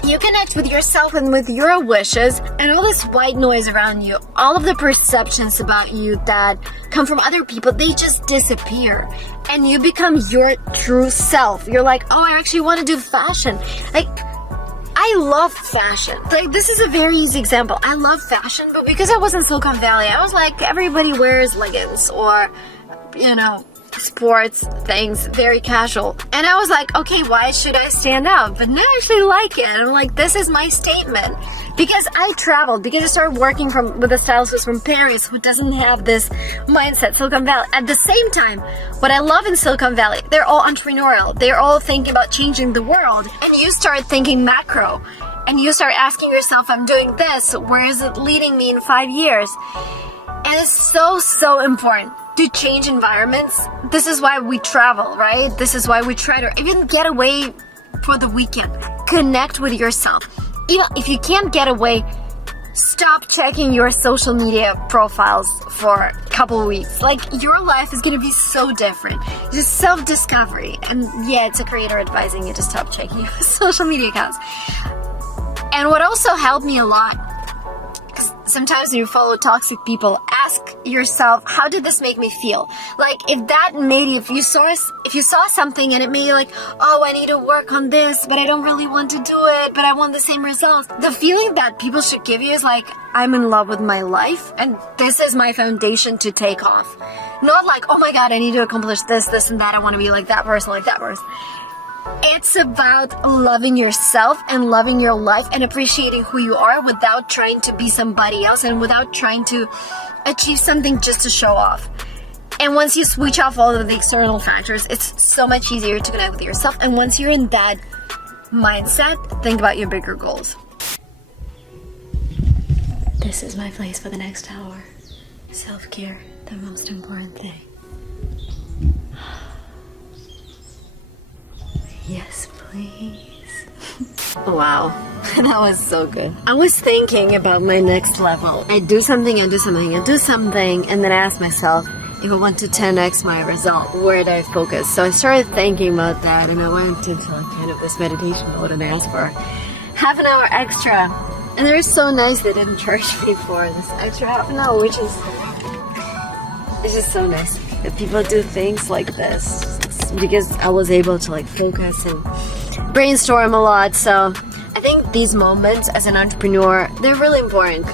you connect with yourself and with your wishes, and all this white noise around you, all of the perceptions about you that come from other people, they just disappear. And you become your true self. You're like, oh, I actually want to do fashion. Like, I love fashion. Like, this is a very easy example. I love fashion, but because I was in Silicon Valley, I was like, everybody wears leggings or, you know, sports things, very casual. And I was like, okay, why should I stand out? But now I actually like it. I'm like, this is my statement. Because I traveled, because I started working with a stylist from Paris who doesn't have this mindset, Silicon Valley. At the same time, what I love in Silicon Valley, they're all entrepreneurial. They're all thinking about changing the world. And you start thinking macro. And you start asking yourself, I'm doing this, where is it leading me in 5 years? And it's so, so important to change environments. This is why we travel, right? This is why we try to even get away for the weekend. Connect with yourself. Even if you can't get away, stop checking your social media profiles for a couple weeks. Like, your life is going to be so different. It's just self-discovery. And yeah, it's a creator advising you to stop checking your social media accounts. And what also helped me a lot, sometimes when you follow toxic people, ask yourself, how did this make me feel? Like, if that made you, if you saw something and it made you like, oh, I need to work on this, but I don't really want to do it, but I want the same results. The feeling that people should give you is like, I'm in love with my life, and this is my foundation to take off. Not like, oh my God, I need to accomplish this, this, and that. I want to be like that person, like that person. It's about loving yourself and loving your life and appreciating who you are without trying to be somebody else and without trying to achieve something just to show off. And once you switch off all of the external factors, it's so much easier to connect with yourself. And once you're in that mindset, think about your bigger goals. This is my place for the next hour. Self-care, the most important thing. Yes, please. Wow, that was so good. I was thinking about my next level. I do something, and then I ask myself, if I want to 10x my result, where do I focus? So I started thinking about that, and I went into like kind of this meditation mode, and I asked for half an hour extra. And they're so nice they didn't charge me for this extra half an hour, which is, it's just so nice that people do things like this. Because I was able to like focus and brainstorm a lot. So I think these moments as an entrepreneur, they're really important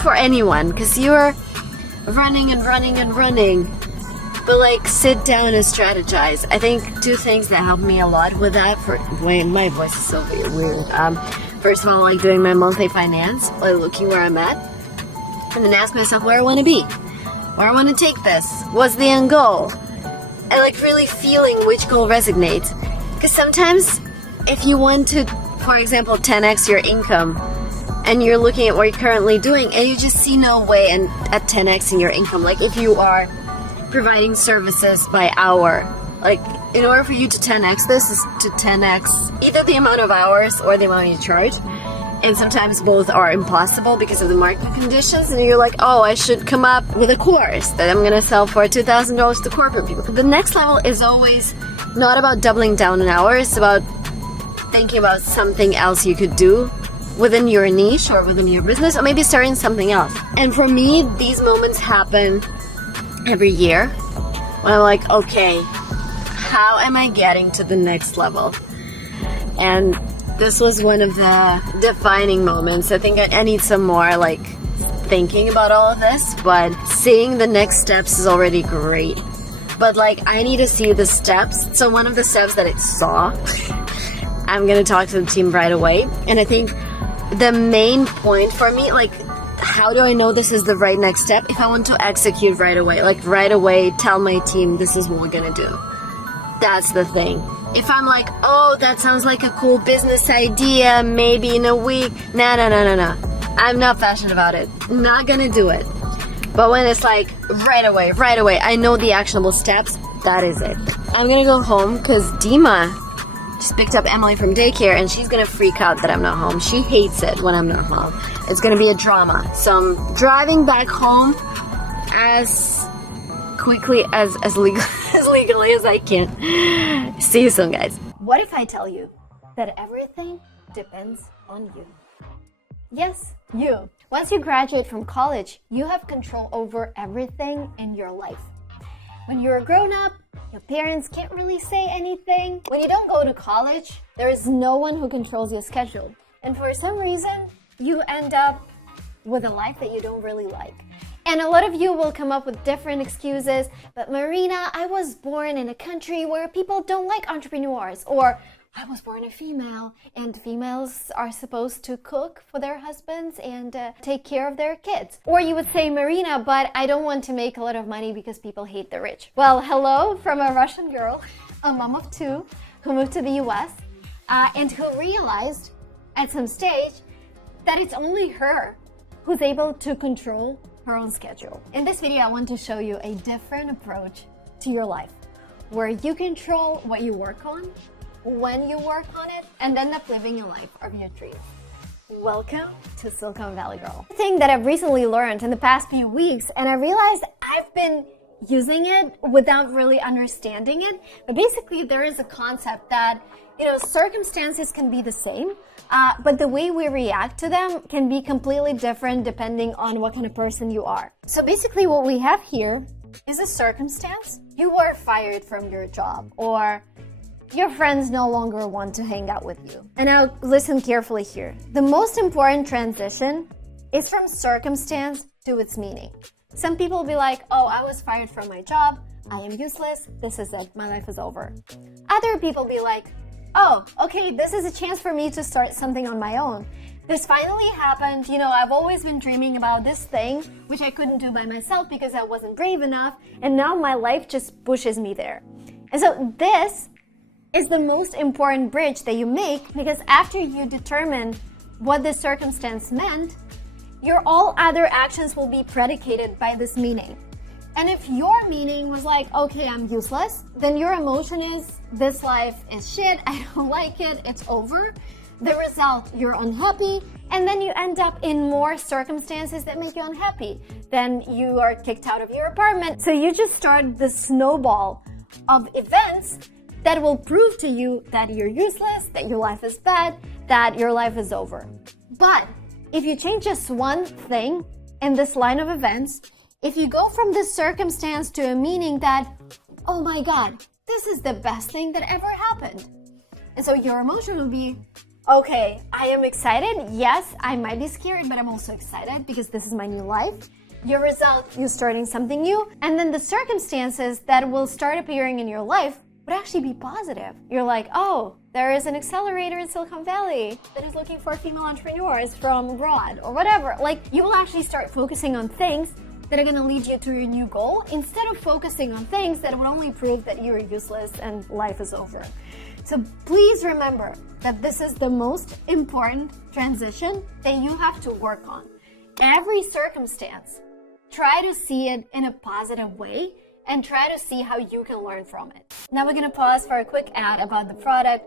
for anyone, because you're running and running and running, but like sit down and strategize. I think two things that helped me a lot with that. My voice is so weird. First of all, like doing my monthly finance, like looking where I'm at, and then ask myself where I want to be, where I want to take this, what's the end goal, and like really feeling which goal resonates. Because sometimes if you want to, for example, 10x your income, and you're looking at what you're currently doing, and you just see no way at 10x in your income, like if you are providing services by hour, like in order for you to 10x this is to 10x either the amount of hours or the amount you charge, and sometimes both are impossible because of the market conditions, and you're like, oh, I should come up with a course that I'm gonna sell for $2,000 to corporate people. The next level is always not about doubling down on hours, it's about thinking about something else you could do within your niche or within your business, or maybe starting something else. And for me, these moments happen every year when I'm like, okay, how am I getting to the next level? And this was one of the defining moments. I think I need some more like thinking about all of this, but seeing the next steps is already great. But like I need to see the steps. So one of the steps that I saw, I'm gonna talk to the team right away. And I think the main point for me, like, how do I know this is the right next step? If I want to execute right away, like right away, tell my team this is what we're gonna do. That's the thing. If I'm like, oh, that sounds like a cool business idea, maybe in a week. No. I'm not passionate about it. Not gonna do it. But when it's like right away, I know the actionable steps, that is it. I'm gonna go home because Dima just picked up Emily from daycare and she's gonna freak out that I'm not home. She hates it when I'm not home. It's gonna be a drama. So I'm driving back home as quickly as legally as I can. See you soon, guys. What if I tell you that everything depends on you? Yes, you. Once you graduate from college, you have control over everything in your life. When you're a grown-up, your parents can't really say anything. When you don't go to college, there is no one who controls your schedule. And for some reason, you end up with a life that you don't really like. And a lot of you will come up with different excuses, but Marina, I was born in a country where people don't like entrepreneurs, or I was born a female, and females are supposed to cook for their husbands and take care of their kids. Or you would say, Marina, but I don't want to make a lot of money because people hate the rich. Well, hello from a Russian girl, a mom of two, who moved to the US, and who realized at some stage that it's only her who's able to control her own schedule. In this video, I want to show you a different approach to your life, where you control what you work on, when you work on it, and end up living a life of your dreams. Welcome to Silicon Valley Girl. The thing that I've recently learned in the past few weeks, and I realized I've been using it without really understanding it, but basically there is a concept that, circumstances can be the same, but the way we react to them can be completely different depending on what kind of person you are. So basically what we have here is a circumstance. You were fired from your job, or your friends no longer want to hang out with you. And now listen carefully here. The most important transition is from circumstance to its meaning. Some people will be like, oh, I was fired from my job. I am useless. This is it. My life is over. Other people be like, oh, okay, this is a chance for me to start something on my own. This finally happened. I've always been dreaming about this thing, which I couldn't do by myself because I wasn't brave enough. And now my life just pushes me there. And so this is the most important bridge that you make, because after you determine what this circumstance meant, your all other actions will be predicated by this meaning. And if your meaning was like, okay, I'm useless, then your emotion is, this life is shit, I don't like it, it's over. The result, you're unhappy, and then you end up in more circumstances that make you unhappy. Then you are kicked out of your apartment. So you just start the snowball of events that will prove to you that you're useless, that your life is bad, that your life is over. But if you change just one thing in this line of events, if you go from this circumstance to a meaning that, oh my God, this is the best thing that ever happened. And so your emotion will be, okay, I am excited. Yes, I might be scared, but I'm also excited because this is my new life. your result, you starting something new, and then the circumstances that will start appearing in your life would actually be positive. You're like, oh, there is an accelerator in Silicon Valley that is looking for female entrepreneurs from abroad or whatever. Like, you will actually start focusing on things that are going to lead you to your new goal instead of focusing on things that would only prove that you're useless and life is over. So please remember that this is the most important transition that you have to work on. Every circumstance, try to see it in a positive way and try to see how you can learn from it. Now we're going to pause for a quick ad about the product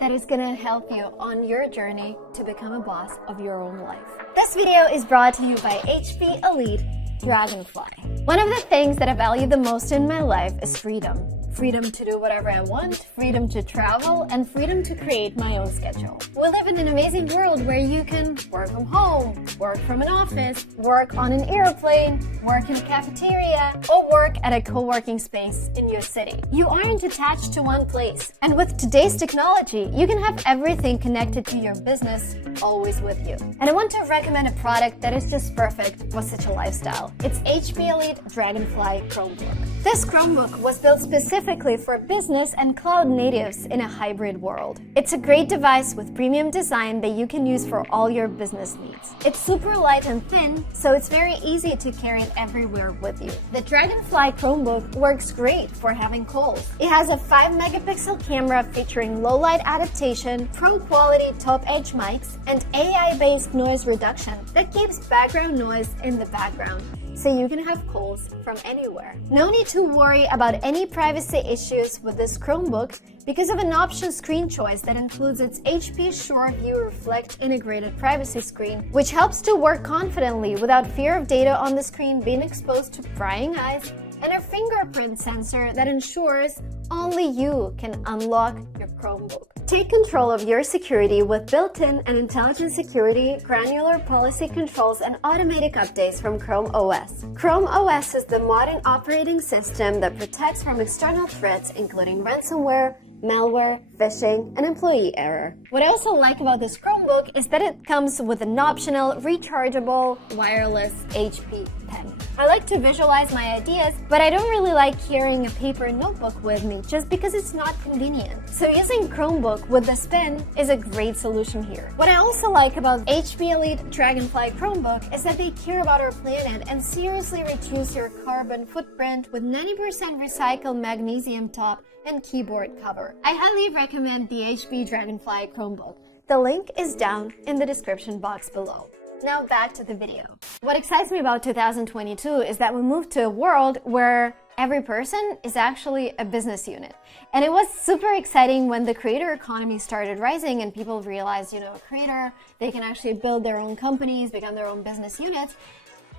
that is going to help you on your journey to become a boss of your own life. This video is brought to you by HP Elite Dragonfly. One of the things that I value the most in my life is freedom. Freedom to do whatever I want, freedom to travel, and freedom to create my own schedule. We live in an amazing world where you can work from home, work from an office, work on an airplane, work in a cafeteria, or work at a co-working space in your city. You aren't attached to one place. And with today's technology, you can have everything connected to your business always with you. And I want to recommend a product that is just perfect for such a lifestyle. It's HP Elite Dragonfly Chromebook. This Chromebook was built specifically for business and cloud natives in a hybrid world. It's a great device with premium design that you can use for all your business needs. It's super light and thin, so it's very easy to carry it everywhere with you. The Dragonfly Chromebook works great for having calls. It has a 5-megapixel camera featuring low light adaptation, pro quality top edge mics, and AI-based noise reduction that keeps background noise in the background, so you can have calls from anywhere. No need to worry about any privacy issues with this Chromebook because of an option screen choice that includes its HP SureView Reflect integrated privacy screen, which helps to work confidently without fear of data on the screen being exposed to prying eyes, and a fingerprint sensor that ensures only you can unlock your Chromebook. Take control of your security with built-in and intelligent security, granular policy controls, and automatic updates from Chrome OS. Chrome OS is the modern operating system that protects from external threats, including ransomware, malware, phishing, and employee error. What I also like about this Chromebook is that it comes with an optional rechargeable wireless HP pen. I like to visualize my ideas, but I don't really like carrying a paper notebook with me just because it's not convenient. So using Chromebook with this pen is a great solution here. What I also like about HP Elite Dragonfly Chromebook is that they care about our planet and seriously reduce your carbon footprint with 90% recycled magnesium top and keyboard cover. I highly recommend the HP Dragonfly Chromebook. The link is down in the description box below. Now back to the video. What excites me about 2022 is that we moved to a world where every person is actually a business unit. And it was super exciting when the creator economy started rising and people realized, a creator, they can actually build their own companies, become their own business units.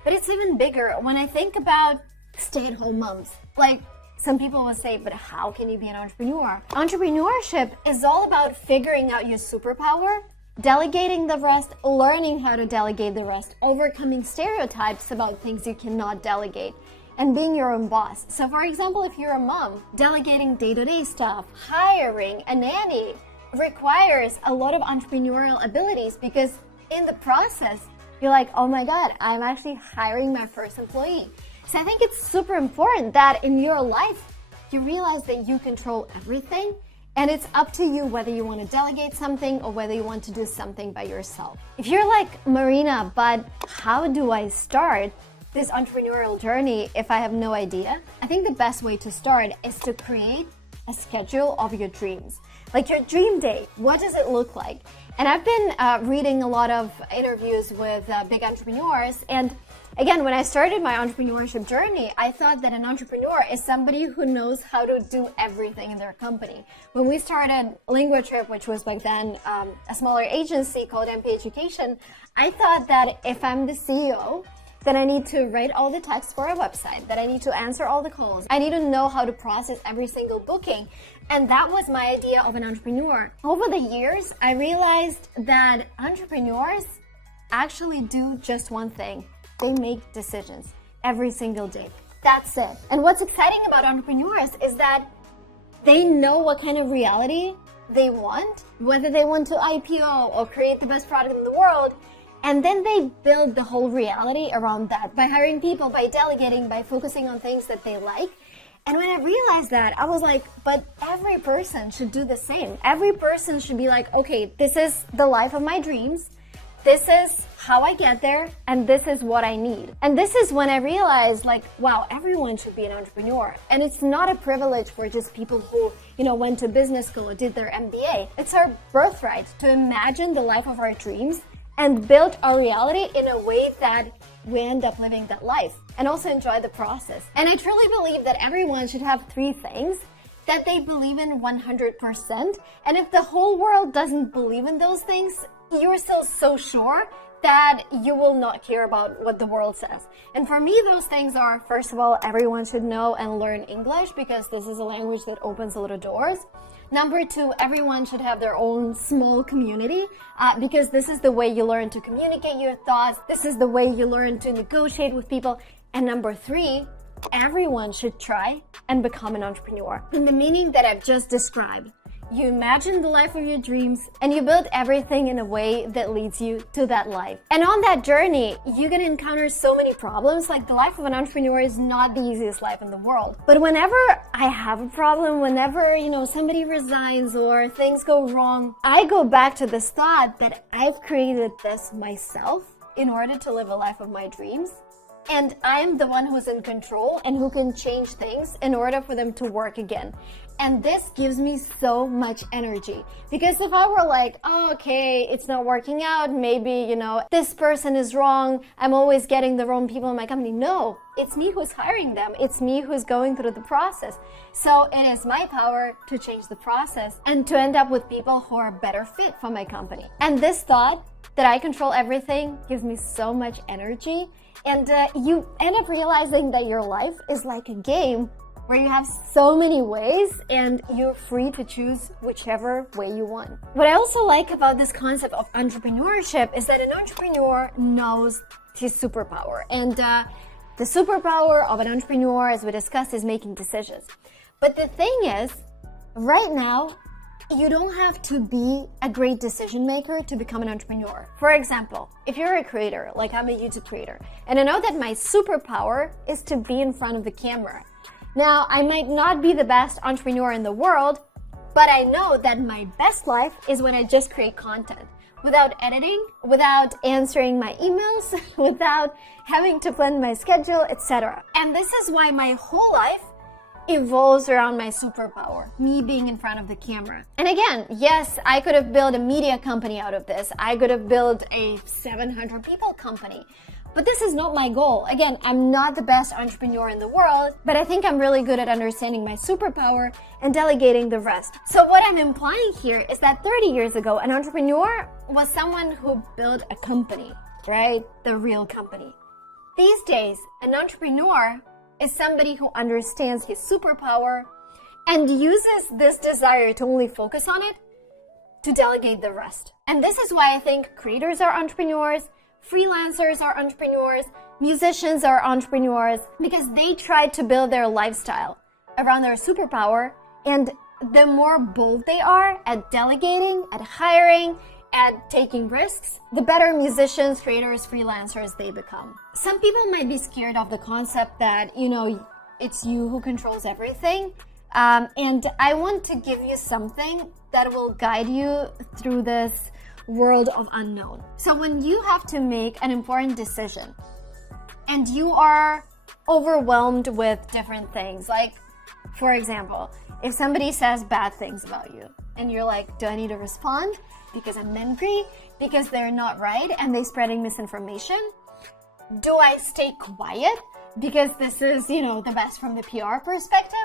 But it's even bigger when I think about stay-at-home moms. Like, some people will say, but how can you be an entrepreneur? Entrepreneurship is all about figuring out your superpower, delegating the rest, learning how to delegate the rest, overcoming stereotypes about things you cannot delegate, and being your own boss. So for example, if you're a mom, delegating day-to-day stuff, hiring a nanny requires a lot of entrepreneurial abilities because in the process, you're like, oh my God, I'm actually hiring my first employee. So I think it's super important that in your life, you realize that you control everything. And it's up to you whether you want to delegate something or whether you want to do something by yourself. If you're like, Marina, but how do I start this entrepreneurial journey if I have no idea? I think the best way to start is to create a schedule of your dreams. Like your dream day, what does it look like? And I've been reading a lot of interviews with big entrepreneurs, and again, when I started my entrepreneurship journey, I thought that an entrepreneur is somebody who knows how to do everything in their company. When we started LinguaTrip, which was back then a smaller agency called MP Education, I thought that if I'm the CEO, then I need to write all the text for a website, that I need to answer all the calls. I need to know how to process every single booking. And that was my idea of an entrepreneur. Over the years, I realized that entrepreneurs actually do just one thing. They make decisions every single day. That's it. And what's exciting about entrepreneurs is that they know what kind of reality they want, whether they want to IPO or create the best product in the world. And then they build the whole reality around that by hiring people, by delegating, by focusing on things that they like. And when I realized that, I was like, but every person should do the same. Every person should be like, okay, this is the life of my dreams. This is how I get there, and this is what I need. And this is when I realized, like, wow, everyone should be an entrepreneur. And it's not a privilege for just people who, went to business school or did their MBA. It's our birthright to imagine the life of our dreams and build our reality in a way that we end up living that life and also enjoy the process. And I truly believe that everyone should have 3 things that they believe in 100%. And if the whole world doesn't believe in those things, you're still so sure that you will not care about what the world says. And for me, those things are, first of all, everyone should know and learn English because this is a language that opens a lot of doors. Number 2, everyone should have their own small community because this is the way you learn to communicate your thoughts. This is the way you learn to negotiate with people. And number 3, everyone should try and become an entrepreneur. In the meaning that I've just described, you imagine the life of your dreams and you build everything in a way that leads you to that life. And on that journey, you're gonna encounter so many problems. Like, the life of an entrepreneur is not the easiest life in the world. But whenever I have a problem, whenever, somebody resigns or things go wrong, I go back to this thought that I've created this myself in order to live a life of my dreams. And I'm the one who's in control and who can change things in order for them to work again. And this gives me so much energy. Because if I were like, oh, okay, it's not working out, maybe, this person is wrong, I'm always getting the wrong people in my company. No, it's me who's hiring them. It's me who's going through the process. So it is my power to change the process and to end up with people who are better fit for my company. And this thought that I control everything gives me so much energy. And you end up realizing that your life is like a game where you have so many ways and you're free to choose whichever way you want. What I also like about this concept of entrepreneurship is that an entrepreneur knows his superpower. And the superpower of an entrepreneur, as we discussed, is making decisions. But the thing is, right now, you don't have to be a great decision maker to become an entrepreneur. For example, if you're a creator, like I'm a YouTube creator, and I know that my superpower is to be in front of the camera. Now, I might not be the best entrepreneur in the world, but I know that my best life is when I just create content without editing, without answering my emails, without having to plan my schedule, etc. And this is why my whole life evolves around my superpower, me being in front of the camera. And again, yes, I could have built a media company out of this. I could have built a 700 people company. But this is not my goal. Again, I'm not the best entrepreneur in the world, but I think I'm really good at understanding my superpower and delegating the rest. So what I'm implying here is that 30 years ago, an entrepreneur was someone who built a company, right? The real company. These days, an entrepreneur is somebody who understands his superpower and uses this desire to only focus on it to delegate the rest. And this is why I think creators are entrepreneurs, freelancers are entrepreneurs, musicians are entrepreneurs, because they try to build their lifestyle around their superpower. And the more bold they are at delegating, at hiring, at taking risks, the better musicians, creators, freelancers they become. Some people might be scared of the concept that, it's you who controls everything. And I want to give you something that will guide you through this world of unknown. So when you have to make an important decision and you are overwhelmed with different things, like, for example, if somebody says bad things about you and you're like, do I need to respond because I'm angry, because they're not right and they're spreading misinformation? Do I stay quiet because this is, the best from the PR perspective?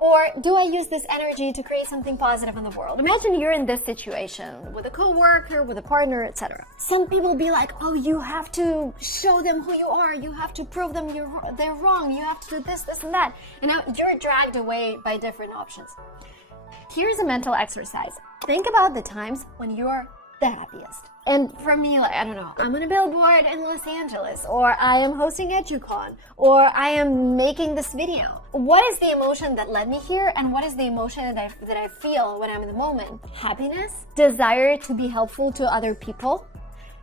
Or do I use this energy to create something positive in the world? Imagine you're in this situation with a coworker, with a partner, etc. Some people be like, oh, you have to show them who you are. You have to prove them they're wrong. You have to do this, this, and that. And now you're dragged away by different options. Here's a mental exercise. Think about the times when you're the happiest. And for me, like, I don't know, I'm on a billboard in Los Angeles, or I am hosting EduCon, or I am making this video. What is the emotion that led me here, and what is the emotion that I feel when I'm in the moment? Happiness, desire to be helpful to other people,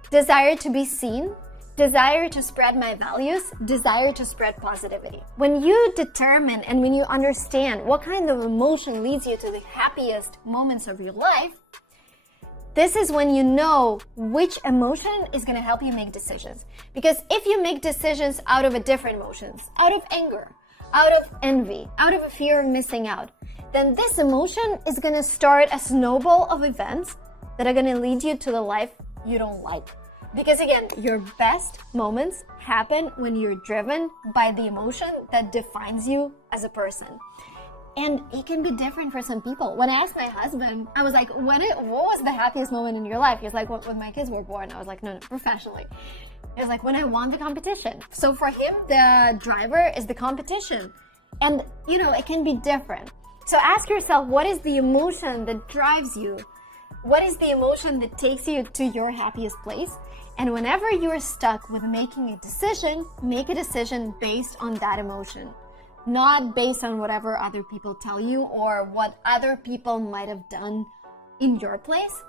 desire to be seen, desire to spread my values, desire to spread positivity. When you determine and when you understand what kind of emotion leads you to the happiest moments of your life, this is when you know which emotion is going to help you make decisions. Because if you make decisions out of a different emotions, out of anger, out of envy, out of a fear of missing out, then this emotion is going to start a snowball of events that are going to lead you to the life you don't like. Because again, your best moments happen when you're driven by the emotion that defines you as a person. And it can be different for some people. When I asked my husband, I was like, what was the happiest moment in your life? He was like, when my kids were born. I was like, no, professionally. He was like, when I won the competition. So for him, the driver is the competition. And, you know, it can be different. So ask yourself, what is the emotion that drives you? What is the emotion that takes you to your happiest place? And whenever you're stuck with making a decision, make a decision based on that emotion. Not based on whatever other people tell you or what other people might have done in your place.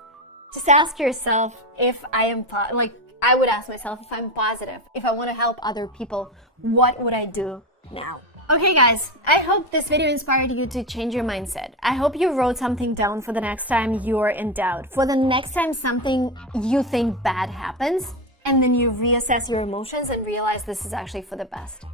Just ask yourself if I am, I would ask myself if I'm positive, if I want to help other people, what would I do now? Okay guys, I hope this video inspired you to change your mindset. I hope you wrote something down for the next time you're in doubt. For the next time something you think bad happens, and then you reassess your emotions and realize this is actually for the best.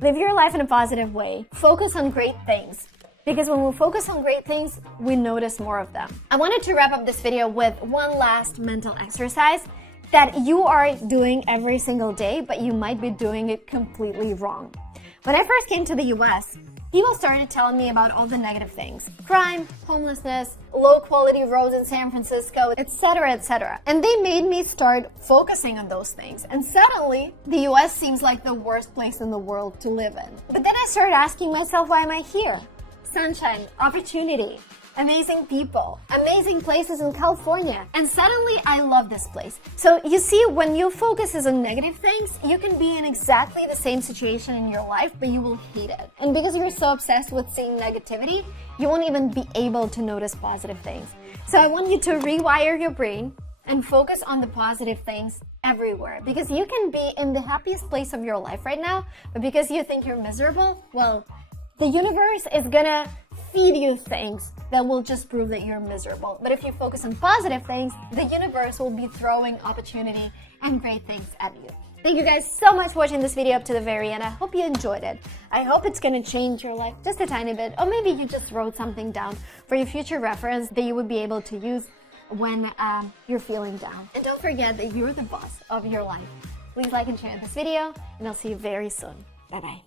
Live your life in a positive way. Focus on great things. Because when we focus on great things, we notice more of them. I wanted to wrap up this video with one last mental exercise that you are doing every single day, but you might be doing it completely wrong. When I first came to the US, people started telling me about all the negative things. Crime, homelessness, low quality roads in San Francisco, etc., etc. And they made me start focusing on those things. And suddenly, the US seems like the worst place in the world to live in. But then I started asking myself, why am I here? Sunshine, opportunity, amazing people, amazing places in California. And suddenly I love this place. So you see, when your focus is on negative things, you can be in exactly the same situation in your life, but you will hate it. And because you're so obsessed with seeing negativity, you won't even be able to notice positive things. So I want you to rewire your brain and focus on the positive things everywhere. Because you can be in the happiest place of your life right now, but because you think you're miserable, well, the universe is gonna feed you things that will just prove that you're miserable. But if you focus on positive things, the universe will be throwing opportunity and great things at you. Thank you guys so much for watching this video up to the very end. I hope you enjoyed it. I hope it's going to change your life just a tiny bit. Or maybe you just wrote something down for your future reference that you would be able to use when you're feeling down. And don't forget that you're the boss of your life. Please like and share this video, and I'll see you very soon. Bye-bye.